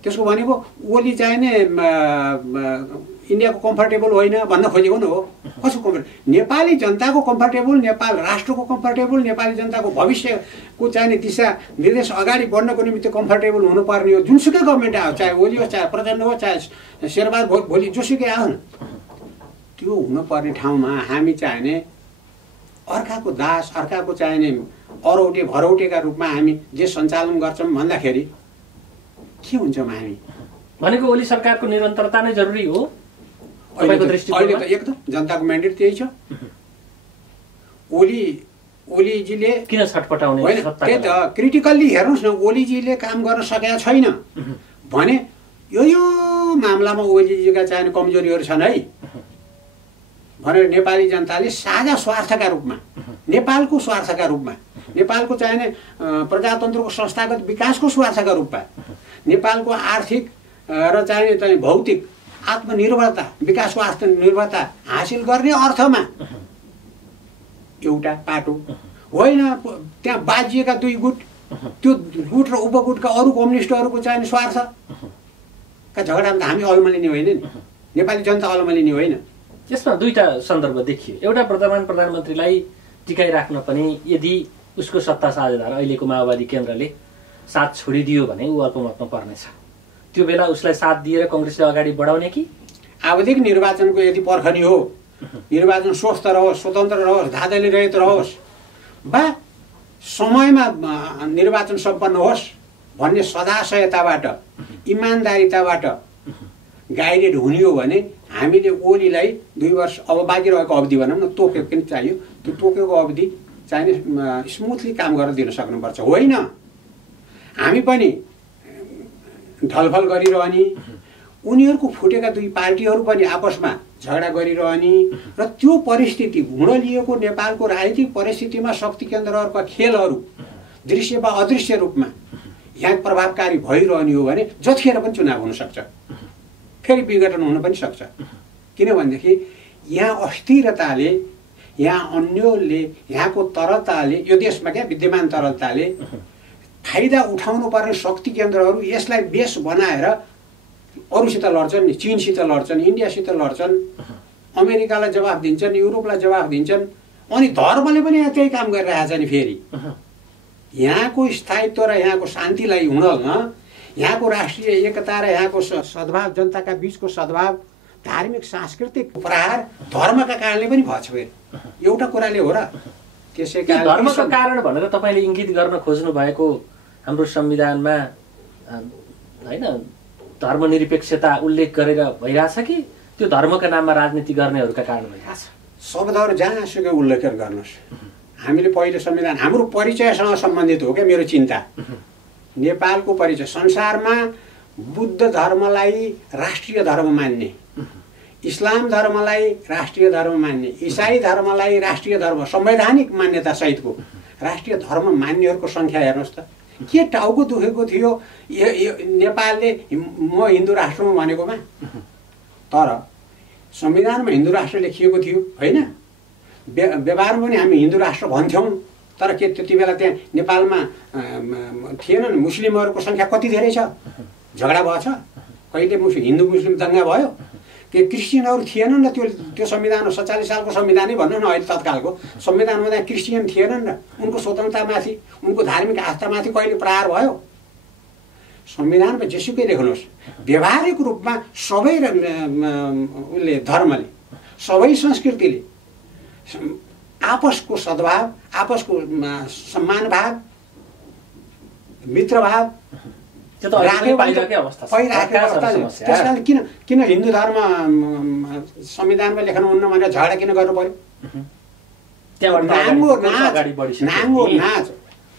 त्यसको भनेको ओली चाहिने इन्डियाको कम्फर्टेबल होइन भन्न खोजेको न हो। कसको कम्फर्टेबल? नेपाली जनताको कम्फर्टेबल, नेपाल राष्ट्रको कम्फर्टेबल, नेपाली जनताको भविष्यको चाहिने दिशा निर्देश अगाडि बढ्नको निमित्त कम्फर्टेबल हुनुपर्ने हो। जुनसुकै गभर्मेन्ट आयो, चाहे ओली होस्, चाहे प्रचण्ड होस्, चाहे शेरबहादुर भोलि जोसुकै आयो न, त्यो हुनुपर्ने ठाउँमा हामी चाहिने अर्काको दास, अर्काको चाहिने अरौटे भरौटेका रूपमा हामी जे सञ्चालन गर्छौँ भन्दाखेरि के हुन्छ हामी? भनेको ओली सरकारको निरन्तरता नै जरुरी हो तपाईको दृष्टिकोणमा? अहिले त एकदम जनताको म्यान्डेट त्यही छ। ओलीजीले किन छटपटाउने? त्यही त क्रिटिकल्ली हेर्नुहोस् न, ओलीजीले काम गर्न सकेका छैन भने यो मामलामा ओलीजीका चाहिने कमजोरीहरू छन् है भनेर नेपाली जनताले साझा स्वार्थका रूपमा, नेपालको स्वार्थका रूपमा नेपालको चाहिने प्रजातन्त्रको संस्थागत विकासको स्वार्थका रूपमा नेपालको आर्थिक र चाहिने भौतिक आत्मनिर्भरता विकासको आत्मनिर्भरता हासिल गर्ने अर्थमा एउटा पाटो होइन। त्यहाँ बाजिएका दुई गुट, त्यो गुट र उपगुटका अरू कम्युनिस्टहरूको चाहिने स्वार्थका झगडामा त हामी अलमलिने होइन नि, नेपाली जनता अलमलिने होइन। यसमा दुईटा सन्दर्भ देखियो। एउटा प्रधानमन्त्रीलाई टिकाइराख्न पनि यदि उसको सत्ता साझेदार अहिलेको माओवादी केन्द्रले साथ छोडिदियो भने ऊ अल्पमतमा पर्नेछ। त्यो बेला उसलाई साथ दिएर कङ्ग्रेसले अगाडि बढाउने कि आवधिक निर्वाचनको यदि पर्खनी हो, निर्वाचन स्वस्थ रहोस्, स्वतन्त्र रहोस्, धाँधली रहित रहोस्, वा समयमा निर्वाचन सम्पन्न होस् भन्ने सदाशयताबाट इमान्दारिताबाट गाइडेड हुने हो भने हामीले ओलीलाई 2 वर्ष अब बाँकी रहेको अवधि भनौँ न तोकेको पनि चाहियो। त्यो तोकेको अवधि चाहिने स्मुथली काम गरेर दिन सक्नुपर्छ। होइन हामी पनि ढलफल गरिरहने, उनीहरूको फुटेका दुई पार्टीहरू पनि आपसमा झगडा गरिरहने र त्यो परिस्थिति हुन लिएको नेपालको राजनीतिक परिस्थितिमा शक्ति केन्द्रहरूका खेलहरू दृश्य वा अदृश्य रूपमा यहाँ प्रभावकारी भइरहने हो भने जतिखेर पनि चुनाव हुनसक्छ, फेरि विघटन हुन पनि सक्छ। किनभनेदेखि यहाँ अस्थिरताले, यहाँ अन्यलले, यहाँको तरलताले, यो देशमा क्या विद्यमान तरलताले फाइदा उठाउनु पर्ने शक्ति केन्द्रहरू यसलाई बेस बनाएर अरूसित लड्छन्, चीनसित लड्छन्, इन्डियासित लड्छन्, अमेरिकालाई जवाफ दिन्छन्, युरोपलाई जवाफ दिन्छन्। अनि धर्मले पनि यहाँ त्यही काम गरिरहेछ नि। फेरि यहाँको स्थायित्व र यहाँको शान्तिलाई हुन, यहाँको राष्ट्रिय एकता र यहाँको सद्भाव, जनताका बीचको सद्भाव, धार्मिक सांस्कृतिक प्रहार धर्मका कारणले पनि भएछ। फेरि एउटा कुराले हो र त्यसै कारण धर्मको कारण भनेर तपाईँले इङ्गित गर्न खोज्नु भएको हाम्रो संविधानमा होइन धर्मनिरपेक्षता उल्लेख गरेर भइरहेछ कि त्यो धर्मका नाममा राजनीति गर्नेहरूका कारण भइरहेछ? शब्दहरू जहाँसुकै उल्लेख गर्नुहोस्। हामीले पहिले संविधान हाम्रो परिचयसँग सम्बन्धित हो क्या मेरो चिन्ता। नेपालको परिचय संसारमा बुद्ध धर्मलाई राष्ट्रिय धर्म मान्ने, इस्लाम धर्मलाई राष्ट्रिय धर्म मान्ने, इसाई धर्मलाई राष्ट्रिय धर्म संवैधानिक मान्यता सहितको राष्ट्रिय धर्म मान्नेहरूको सङ्ख्या हेर्नुहोस् त के टाउको दुखेको थियो नेपालले म हिन्दू राष्ट्रमा भनेकोमा। तर संविधानमा हिन्दू राष्ट्र लेखिएको थियो होइन, व्यवहारमा पनि हामी हिन्दू राष्ट्र भन्थ्यौँ। तर के त्यति बेला त्यहाँ नेपालमा थिएनन् मुस्लिमहरूको सङ्ख्या कति धेरै छ, झगडा भएछ, कहिले हिन्दू मुस्लिम दङ्गा भयो, के क्रिस्चियनहरू थिएनन् र त्यो संविधान 47 सालको संविधानै भन्नु न, अहिले तत्कालको संविधानमा त्यहाँ क्रिस्चियन थिएनन् र उनको स्वतन्त्रतामाथि, उनको धार्मिक आस्थामाथि कहिले प्रहार भयो? संविधानमा जेसुकै लेख्नुहोस्, व्यवहारिक रूपमा सबै उसले धर्मले, सबै संस्कृतिले आपसको सद्भाव, आपसको सम्मान भाव, मित्रभाव त्यसकारण किन हिन्दू धर्म संविधानमा लेख्नु हुन्न भनेर झगडा किन गर्नु पर्यो? नाङ्गो नाच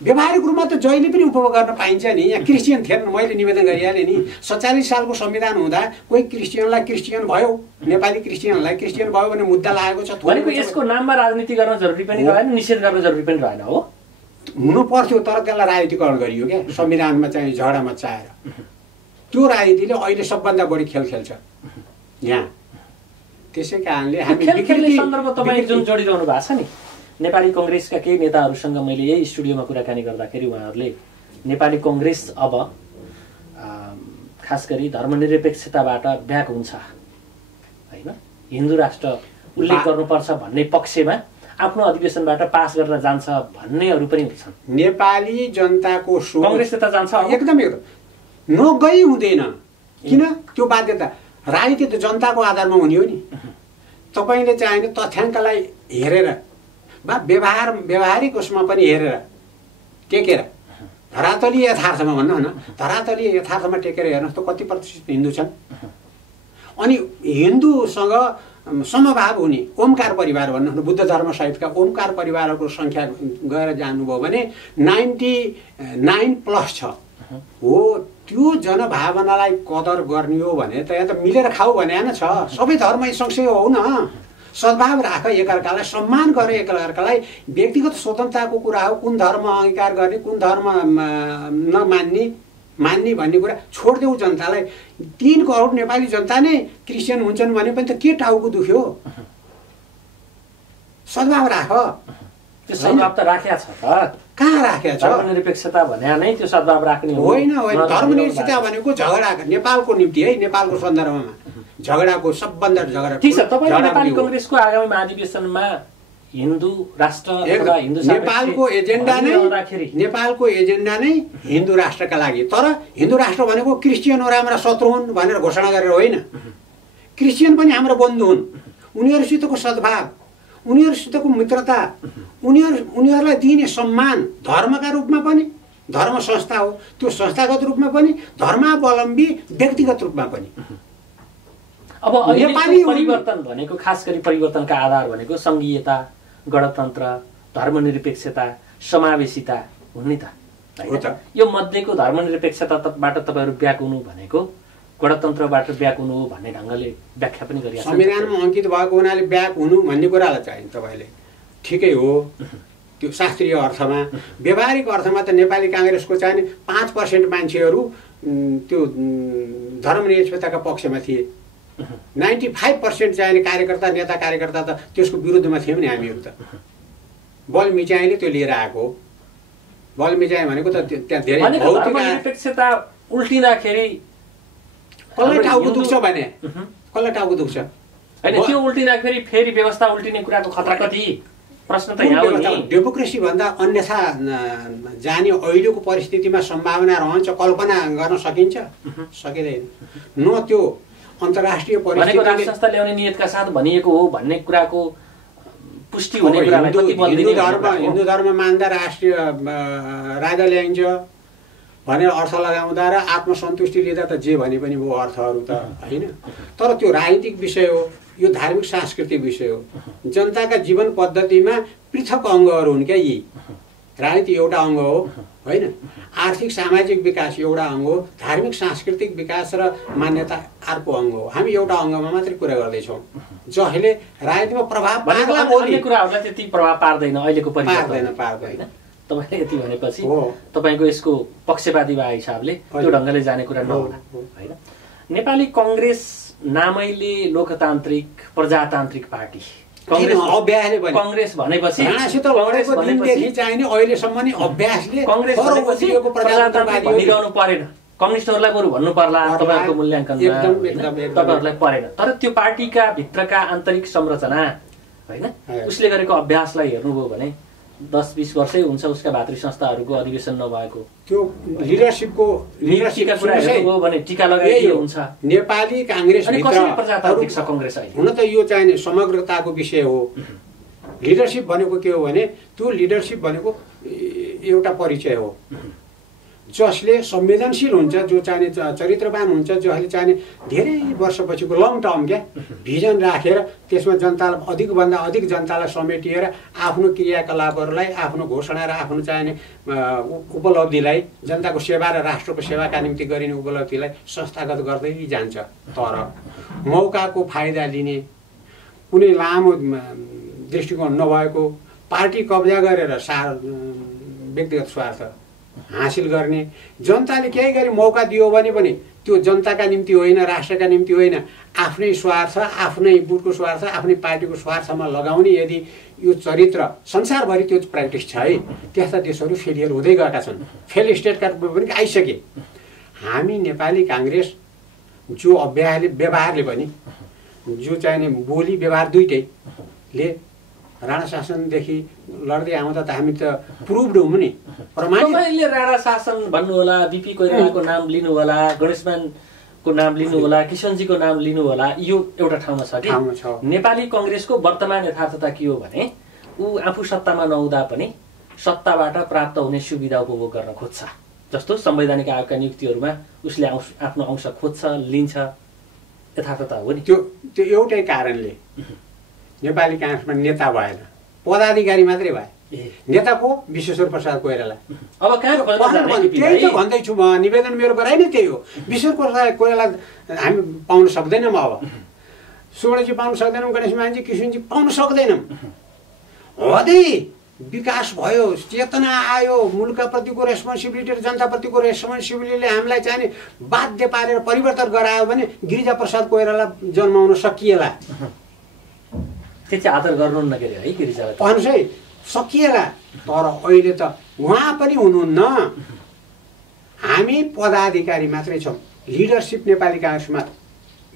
व्यवहारिक रूपमा त जहिले पनि उपभोग गर्न पाइन्छ नि। यहाँ क्रिस्चियन थिएन, मैले निवेदन गरिहालेँ नि। 47 सालको संविधान हुँदा कोही क्रिस्चियनलाई क्रिस्चियन भयो, नेपाली क्रिस्चियनलाई क्रिस्चियन भयो भने मुद्दा लागेको छ। भनेको यसको नाममा राजनीति गर्न जरुरी पनि रहेन, निषेध गर्न जरुरी पनि रहेन हो। हुनु पर्थ्यो तर त्यसलाई राजनीतिकरण गरियो क्या संविधानमा चाहिँ झगडा मचाएर। त्यो राजनीतिले अहिले सबभन्दा बढी खेल खेल्छ यहाँ। त्यसै कारणले हामी सन्दर्भ तपाईँ जुन जोडिरहनु भएको छ नि, नेपाली कङ्ग्रेसका केही नेताहरूसँग मैले यही स्टुडियोमा कुराकानी गर्दाखेरि उहाँहरूले नेपाली कङ्ग्रेस अब खास गरी धर्मनिरपेक्षताबाट ब्याक हुन्छ होइन, हिन्दू राष्ट्र उल्लेख गर्नुपर्छ भन्ने पक्षमा आफ्नो अधिवेशनबाट पास गरेर जान्छ भन्नेहरू पनि हुन्छन्। नेपाली जनताको सोच कङ्ग्रेस त जान्छ एकदम नगई हुँदैन। किन? त्यो बाध्यता राजनीति त जनताको आधारमा हुने हो नि। तपाईँले चाहिने तथ्याङ्कलाई हेरेर वा व्यवहारिक उसमा पनि हेरेर टेकेर धरातलीय यथार्थमा भन्नु न, धरातलीय यथार्थमा टेकेर हेर्नुहोस् त कति प्रतिशत हिन्दू छन्। अनि हिन्दूसँग समभाव हुने ओमकार परिवार भन्नु, बुद्ध धर्म सहितका ओमकार परिवारहरूको सङ्ख्या गएर जानुभयो भने 99+ छ हो। त्यो जनभावनालाई कदर गर्ने हो भने त यहाँ त मिलेर खाऊ भने होइन छ। सबै धर्म सँगसँगै हो न, सद्भाव राख, एकअर्कालाई सम्मान गर, एकअर्कालाई व्यक्तिगत स्वतन्त्रताको कुरा हो, कुन धर्म अंगीकार गर्ने कुन धर्म मान्ने भन्ने कुरा छोडिदेऊ जनतालाई। 3 करोड नेपाली जनता नै क्रिस्चियन हुन्छन् भने पनि त के टाउको दुख्यो? सद्भाव राख। त्यो सद्भाव त राखेको छ त, कहाँ राखेको छ? धर्मनिरपेक्षता भने नै त्यो सद्भाव राख्ने होइन। धर्मनिरपेक्षता भनेको झगडा, नेपालको निम्ति है, नेपालको सन्दर्भमा झगडाको सबभन्दा झगडा। ठिक छ, तपाईले नेपाली कांग्रेसको आगामी महाधिवेशनमा हिन्दू राष्ट्र अथवा हिन्दू नेपालको एजेन्डा नै हिन्दू राष्ट्रका लागि। तर हिन्दू राष्ट्र भनेको क्रिस्चियनहरू हाम्रा शत्रु हुन् भनेर घोषणा गरेर होइन। क्रिस्चियन पनि हाम्रो बन्धु हुन्। उनीहरूसितको सद्भाव, उनीहरूसितको मित्रता, उनीहरूलाई दिने सम्मान धर्मका रूपमा पनि, धर्म संस्था हो त्यो संस्थागत रूपमा पनि, धर्मावलम्बी व्यक्तिगत रूपमा पनि। अब नेपाली परिवर्तन भनेको खास गरी परिवर्तनका आधार भनेको संघीयता, गणतन्त्र, धर्मनिरपेक्षता, समावेशिता हुन् नि त। यो मध्येको धर्मनिरपेक्षताबाट तपाईहरु ब्याक हुनु भनेको गणतन्त्रबाट ब्याक हुनु हो भन्ने ढंगले व्याख्या पनि गरिएको छ। संविधानमा अंकित भएको हुनाले ब्याक हुनु भन्ने कुरालाई चाहिँ तपाईले ठिकै हो। त्यो शास्त्रीय अर्थमा, व्यावहारिक अर्थमा त नेपाली कांग्रेसको चाहिँ 5% मान्छेहरू त्यो धर्मनिरपेक्षताका पक्षमा थिए। 95% चाहिने कार्यकर्ता, नेता कार्यकर्ता त त्यसको विरुद्धमा थियौं नि हामीहरु त। बल मिचाइले त्यो लिएर आएको। बल मिचाइ भनेको त त्यहाँ धेरै भौतिक धर्मनिरपेक्षता उल्टिँदाखेरि कसलाई टाउको दुख्छ भने, कसलाई टाउको दुख्छ? हैन, त्यो उल्टिँदाखेरि फेरि व्यवस्था उल्टिने कुराको खतरा कति? प्रश्न त यहाँ हो नि। डेमोक्रेसी भन्दा अन्यथा जाने अहिलेको परिस्थितिमा सम्भावना रहन्छ, कल्पना गर्न सकिन्छ? सकिदैन। न त्यो अन्तर्राष्ट्रिय परिस्थिति राष्ट्र संस्था ल्याउने नियतका साथ भनिएको हो भन्ने कुराको पुष्टि हुने कुरालाई कति बल दिने? हिन्दू धर्म मान्दा राष्ट्रिय राजा ल्याइन्छ भनेर अर्थ लगाउँदा र आत्मसन्तुष्टि लिँदा त जे भने पनि वो अर्थहरू त हैन। तर त्यो राजनीतिक विषय हो, यो धार्मिक सांस्कृतिक विषय हो। जनताका जीवन पद्धतिमा पृथक अङ्गहरू हुन् क्या यी। राजनीति एउटा अङ्ग हो हैन, आर्थिक सामाजिक विकास एउटा अङ्ग हो, धार्मिक सांस्कृतिक विकास र मान्यता अर्को अङ्ग हो। हामी एउटा अङ्गमा मात्रै कुरा गर्दैछौँ जसले राजनीतिमा प्रभाव पार्ला। अन्य कुराहरूलाई त्यति प्रभाव पार्दैन अहिलेको परिस्थितिमा। पार्दैन। तपाईले यति भनेपछि तपाईको यसको पक्षपाती भए हिसाबले त्यो ढंगले जाने कुरा नहोला हैन। नेपाली कांग्रेस नामैले लोकतान्त्रिक प्रजातान्त्रिक पार्टी कांग्रेस भनेपछि अहिलेसम्म नि अभ्यासले कांग्रेस भनेपछि प्रजातान्त्रिक भनिरहनु परेन। कम्युनिस्टहरूलाई बरु भन्नु पर्ला तपाईहरुको मूल्याङ्कनमा, तपाईहरुलाई परेन। तर त्यो पार्टीका भित्रका आन्तरिक संरचना हैन, उसले गरेको अभ्यासलाई हेर्नुभयो भने 10-20 वर्षै हुन्छ उसका भातृ संस्थाहरूको अधिवेशन नभएको। त्यो लिडरशिपको कुरा हेर्नुभयो भने टीका लगाइदियो हुन्छ। नेपाली कांग्रेस भित्र प्रजातान्त्रिक छ कांग्रेस अहिले। हुन त यो चाहिँ समग्रताको विषय हो। लिडरशिप भनेको के हो भने त्यो लिडरशिप भनेको एउटा परिचय हो जसले संवेदनशील हुन्छ, जो चाहिँ चरित्रवान हुन्छ, जसले चाहिँ धेरै वर्षपछिको लङ टर्म क्या भिजन राखेर त्यसमा जनतालाई अधिकभन्दा अधिक जनतालाई समेटिएर आफ्नो क्रियाकलापहरूलाई, आफ्नो घोषणा र आफ्नो चाहिने उपलब्धिलाई, जनताको सेवा र राष्ट्रको सेवाका निम्ति गरिने उपलब्धिलाई संस्थागत गर्दै जान्छ। तर मौकाको फाइदा लिने, कुनै लामो दृष्टिकोण नभएको, पार्टी कब्जा गरेर व्यक्तिगत स्वार्थ हासिल गर्ने, जनताले केही गरी मौका दियो भने पनि त्यो जनताका निम्ति होइन, राष्ट्रका निम्ति होइन, आफ्नै स्वार्थ, आफ्नै बुटको स्वार्थ, आफ्नै पार्टीको स्वार्थमा लगाउने यदि यो चरित्र संसारभरि त्यो प्र्याक्टिस छ है, त्यस्ता देशहरू फेलियर हुँदै गएका छन्। फेल स्टेटका रूपमा पनि आइसके। हामी नेपाली कांग्रेस जो अभ्यासले व्यवहारले पनि, जो चाहिने बोली व्यवहार दुईटैले राणा शासनदेखि लड्दै आउँदा त हामी त प्रुभड हौँ नि, प्रमाणित। तपाईले राणा शासन भन्नु होला, बीपी कोइरालाको नाम लिनु होला, गणेशमानको नाम लिनु होला, किशनजीको नाम लिनु होला, यो एउटा ठाउँमा छ कि नेपाली कांग्रेसको वर्तमान यथार्थता के हो भने ऊ आफू सत्तामा नहुँदा पनि सत्ताबाट प्राप्त हुने सुविधा उपभोग गर्न खोज्छ। जस्तो संवैधानिक आयोगका नियुक्तिहरूमा उसले आफ्नो अंश खोज्छ, लिन्छ। यथार्थता हो नि त्यो एउटै कारणले नेपाली कांग्रेसमा नेता भएन, पदाधिकारी मात्रै भए। नेता को विश्वेश्वर प्रसाद कोइराला। अब कहाँ त्यही त भन्दैछु म, निवेदन मेरो गराइ नै त्यही हो। विश्वेश्वर प्रसाद कोइराला हामी पाउन सक्दैनौँ। अब सुवर्णजी पाउन सक्दैनौँ, गणेशमानजी कृष्णजी पाउन सक्दैनौँ। हदै विकास भयो, चेतना आयो, मुलुकप्रतिको रेस्पोन्सिबिलिटी र जनताप्रतिको रेस्पोन्सिबिलिटीले हामीलाई चाहिने बाध्य पारेर परिवर्तन गरायो भने गिरिजाप्रसाद कोइराला जन्माउन सकिएला। त्यति आदर गर्नुहुन्न के अरे है गिरिजालाई? भन्नुहोस् है, सकिएला। तर अहिले त उहाँ पनि हुनुहुन्न। हामी पदाधिकारी मात्रै छौँ। लिडरसिप नेपाली काङ्ग्रेसमा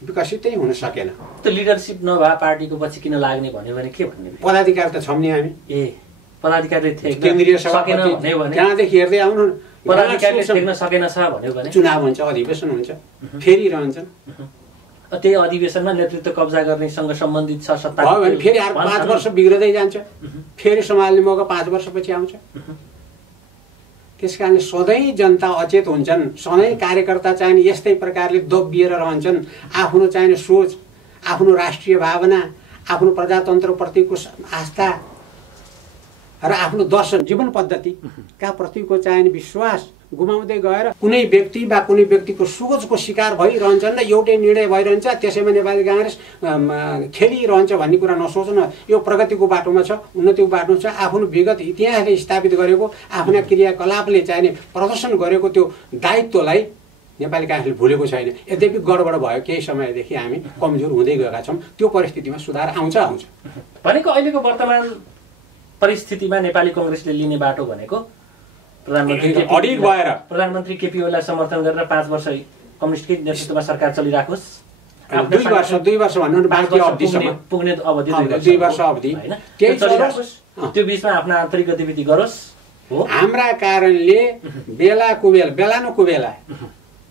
विकसितै हुन सकेन। त्यो लिडरसिप नभए पार्टीको पछि किन लाग्ने भन्यो भने के भन्ने? पदाधिकारी त छौँ नि हामी। पदाधिकारीले केन्द्रीय सकेन भन्यो भने त्यहाँदेखि हेर्दै आउनु। पदाधिकारीले देख्न सकेन छ भन्यो भने चुनाव हुन्छ, अधिवेशन हुन्छ, फेरि रहन्छन्। त्यही अधिवेशनमा नेतृत्व कब्जा गर्नेसँग सम्बन्धित छ सत्ता भयो भने फेरि 5 वर्ष बिग्रदै जान्छ, फेरि सम्हाल्ने मौका 5 वर्षपछि आउँछ। त्यसकारणले सधैँ जनता अचेत हुन्छन्, सधैँ कार्यकर्ता चाहिने यस्तै प्रकारले दबिएर रहन्छन्। आफ्नो चाहिने सोच, आफ्नो राष्ट्रिय भावना, आफ्नो प्रजातन्त्रप्रतिको आस्था र आफ्नो दर्शन, जीवन पद्धतिका प्रतिको चाहिने विश्वास गुमाउँदै गएर कुनै व्यक्ति वा कुनै व्यक्तिको सोचको शिकार भइरहन्छन् र एउटै निर्णय भइरहन्छ। त्यसैमा नेपाली काङ्ग्रेस खेलिरहन्छ भन्ने कुरा नसोच्न। यो प्रगतिको बाटोमा छ, उन्नतिको बाटोमा छ। आफ्नो विगत इतिहासले स्थापित गरेको, आफ्ना क्रियाकलापले चाहिने प्रदर्शन गरेको त्यो दायित्वलाई नेपाली काङ्ग्रेसले भुलेको छैन। यद्यपि गडबड भयो, केही समयदेखि हामी कमजोर हुँदै गएका छौँ। त्यो परिस्थितिमा सुधार आउँछ। भनेको अहिलेको वर्तमान परिस्थितिमा नेपाली काङ्ग्रेसले लिने बाटो भनेको प्रधानमन्त्री केपी ओलीलाई समर्थन गरेर 5 वर्ष कम्युनिस्टकै नेतृत्वमा सरकार चलिराखोस्। 2 वर्ष भन्नु बाँकी अवधिसम्म पुग्ने अवधि 2 वर्ष अवधि केही चलिराखोस्, त्यो बीचमा आफ्ना आन्तरिक गतिविधि गरोस्। हो, हाम्रा कारणले बेला न कुबेला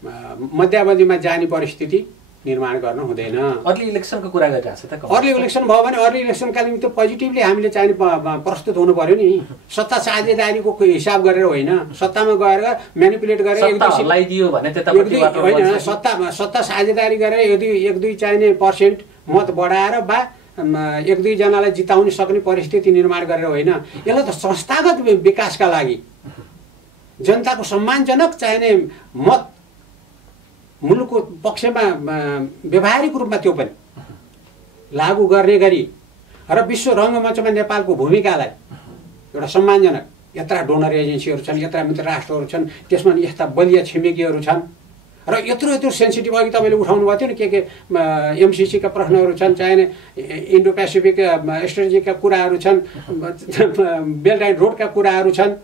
मध्यावधिमा जाने परिस्थिति निर्माण गर्न हुँदैन। अर्ली इलेक्सनको कुरा गरिरहेको छ त? अर्ली इलेक्सन भयो भने अर्ली इलेक्सनका निम्ति पोजिटिभली हामीले चाहिने प्रस्तुत हुनु पर्यो नि। सत्ता साझेदारीको हिसाब गरेर होइन, सत्तामा गएर म्यानिपुलेट गरेर होइन, सत्ता साझेदारी गरेर 1-2 चाहिने % मत बढाएर वा 1-2 जनालाई जिताउन सक्ने परिस्थिति निर्माण गरेर होइन। यसलाई त संस्थागत विकासका लागि जनताको सम्मानजनक चाहिने मत मुलुकको पक्षमा व्यवहारिक रूपमा त्यो पनि लागू गर्ने गरी र विश्व रङ्गमञ्चमा नेपालको भूमिकालाई एउटा सम्मानजनक, यत्रा डोनर एजेन्सीहरू छन्, यत्रा मित्र राष्ट्रहरू छन्, त्यसमा यस्ता बलिया छिमेकीहरू छन् र यत्रो सेन्सिटिभ अघि तपाईँले उठाउनु भएको थियो नि के एमसिसीका प्रश्नहरू छन्, चाहिने इन्डो पेसिफिक स्ट्रेटेजीका कुराहरू छन्, बेल्ट एन्ड रोडका कुराहरू छन्।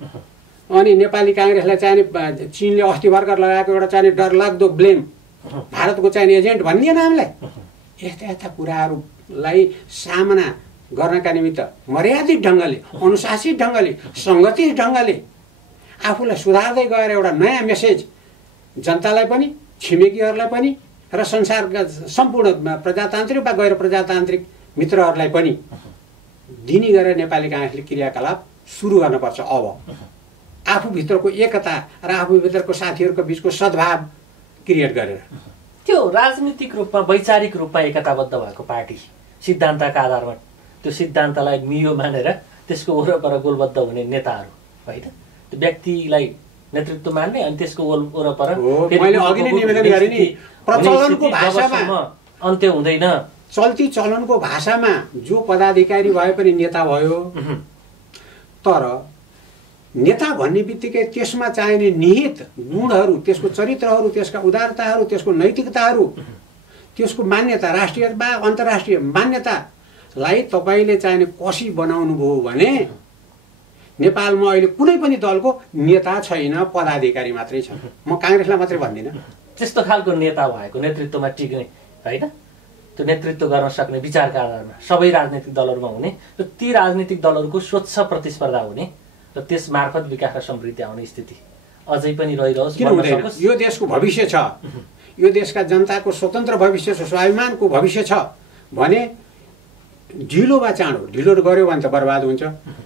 अनि नेपाली काङ्ग्रेसलाई चाहिने चीनले अस्ति भर्खर लगाएको एउटा चाहिने डरलाग्दो ब्लेम भारतको चाहिने एजेन्ट भनिदिएन हामीलाई। यस्ता कुराहरूलाई सामना गर्नका निमित्त मर्यादित ढङ्गले, अनुशासित ढङ्गले, सङ्गठित ढङ्गले आफूलाई सुधार्दै गएर एउटा नयाँ मेसेज जनतालाई पनि, छिमेकीहरूलाई पनि र संसारका सम्पूर्ण प्रजातान्त्रिक वा गैर प्रजातान्त्रिक मित्रहरूलाई पनि दिने गरेर नेपाली काङ्ग्रेसले क्रियाकलाप सुरु गर्नुपर्छ। अब आफूभित्रको एकता र आफूभित्रको साथीहरूको बिचको सद्भाव क्रिएट गरेर त्यो राजनीतिक रूपमा वैचारिक रूपमा एकताबद्ध भएको पार्टी सिद्धान्तका आधारमा त्यो सिद्धान्तलाई नियो मानेर त्यसको वरपर गोलबद्ध हुने नेताहरू होइन, त्यो व्यक्तिलाई नेतृत्व मान्ने अनि त्यसको वरपर मैले अघि नै निवेदन गरेँ नि, प्रचलनको भाषामा अन्त्य हुँदैन। चल्ती चलनको भाषामा जो पदाधिकारी भए पनि नेता भयो, तर नेता भन्ने बित्तिकै त्यसमा चाहिने निहित गुणहरू, त्यसको चरित्रहरू, त्यसका उदारताहरू, त्यसको नैतिकताहरू, त्यसको मान्यता, राष्ट्रिय वा अन्तर्राष्ट्रिय मान्यतालाई तपाईँले चाहिने कसी बनाउनु भयो भने नेपालमा अहिले कुनै पनि दलको नेता छैन, पदाधिकारी मात्रै छ। म काङ्ग्रेसलाई मात्रै भन्दिनँ। त्यस्तो खालको नेता भएको नेतृत्वमा टिक्ने होइन, त्यो नेतृत्व गर्न सक्ने विचारका आधारमा सबै राजनीतिक दलहरूमा हुने र ती राजनीतिक दलहरूको स्वच्छ प्रतिस्पर्धा हुने र त्यस मार्फत विकास र समृद्धि आउने स्थिति अझै पनि रहिरहोस्। यो देशको भविष्य छ, यो देशका जनताको स्वतन्त्र भविष्य छ, स्वाभिमानको भविष्य छ भने ढिलो वा चाँडो, ढिलो गऱ्यो भने त बर्बाद हुन्छ,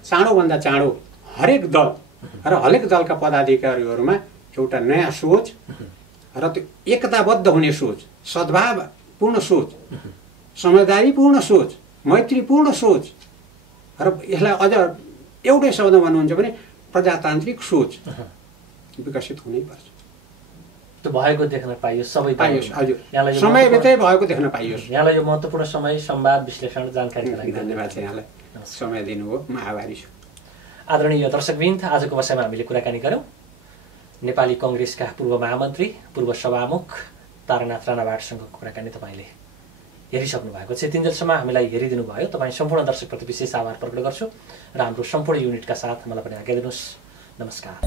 चाँडोभन्दा चाँडो हरेक दल र हरेक दलका पदाधिकारीहरूमा एउटा नयाँ सोच र त्यो एकताबद्ध हुने सोच, सद्भावपूर्ण सोच, समझदारीपूर्ण सोच, मैत्रीपूर्ण सोच र यसलाई अझ एउटै शब्दमा भन्नुहुन्छ भने प्रजातान्त्रिक सोच विकसित हुनैपर्छ। त्यो भएको देख्न पाइयोस् सबै पाइयोस्। हजुर, यहाँलाई यो समयभित्रै भएको देख्न पाइयोस्। यहाँलाई यो महत्त्वपूर्ण समय संवाद विश्लेषण जानकारीका लागि धन्यवाद छ यहाँलाई, समय दिनुभयो, म आभारी छु। आदरणीय दर्शकवृन्द, आजको विषयमा हामीले कुराकानी गऱ्यौँ नेपाली कङ्ग्रेसका पूर्व महामन्त्री पूर्व सभामुख तारानाथ राणावाडसँगको कुराकानी तपाईँले हेरिसक्नु भएको छ। तिनजेलसम्म हामीलाई हेरिदिनु भयो, तपाईँ सम्पूर्ण दर्शकप्रति विशेष आभार प्रकट गर्छु र हाम्रो सम्पूर्ण युनिटका साथ मलाई पनि आज्ञा दिनुहोस्। नमस्कार।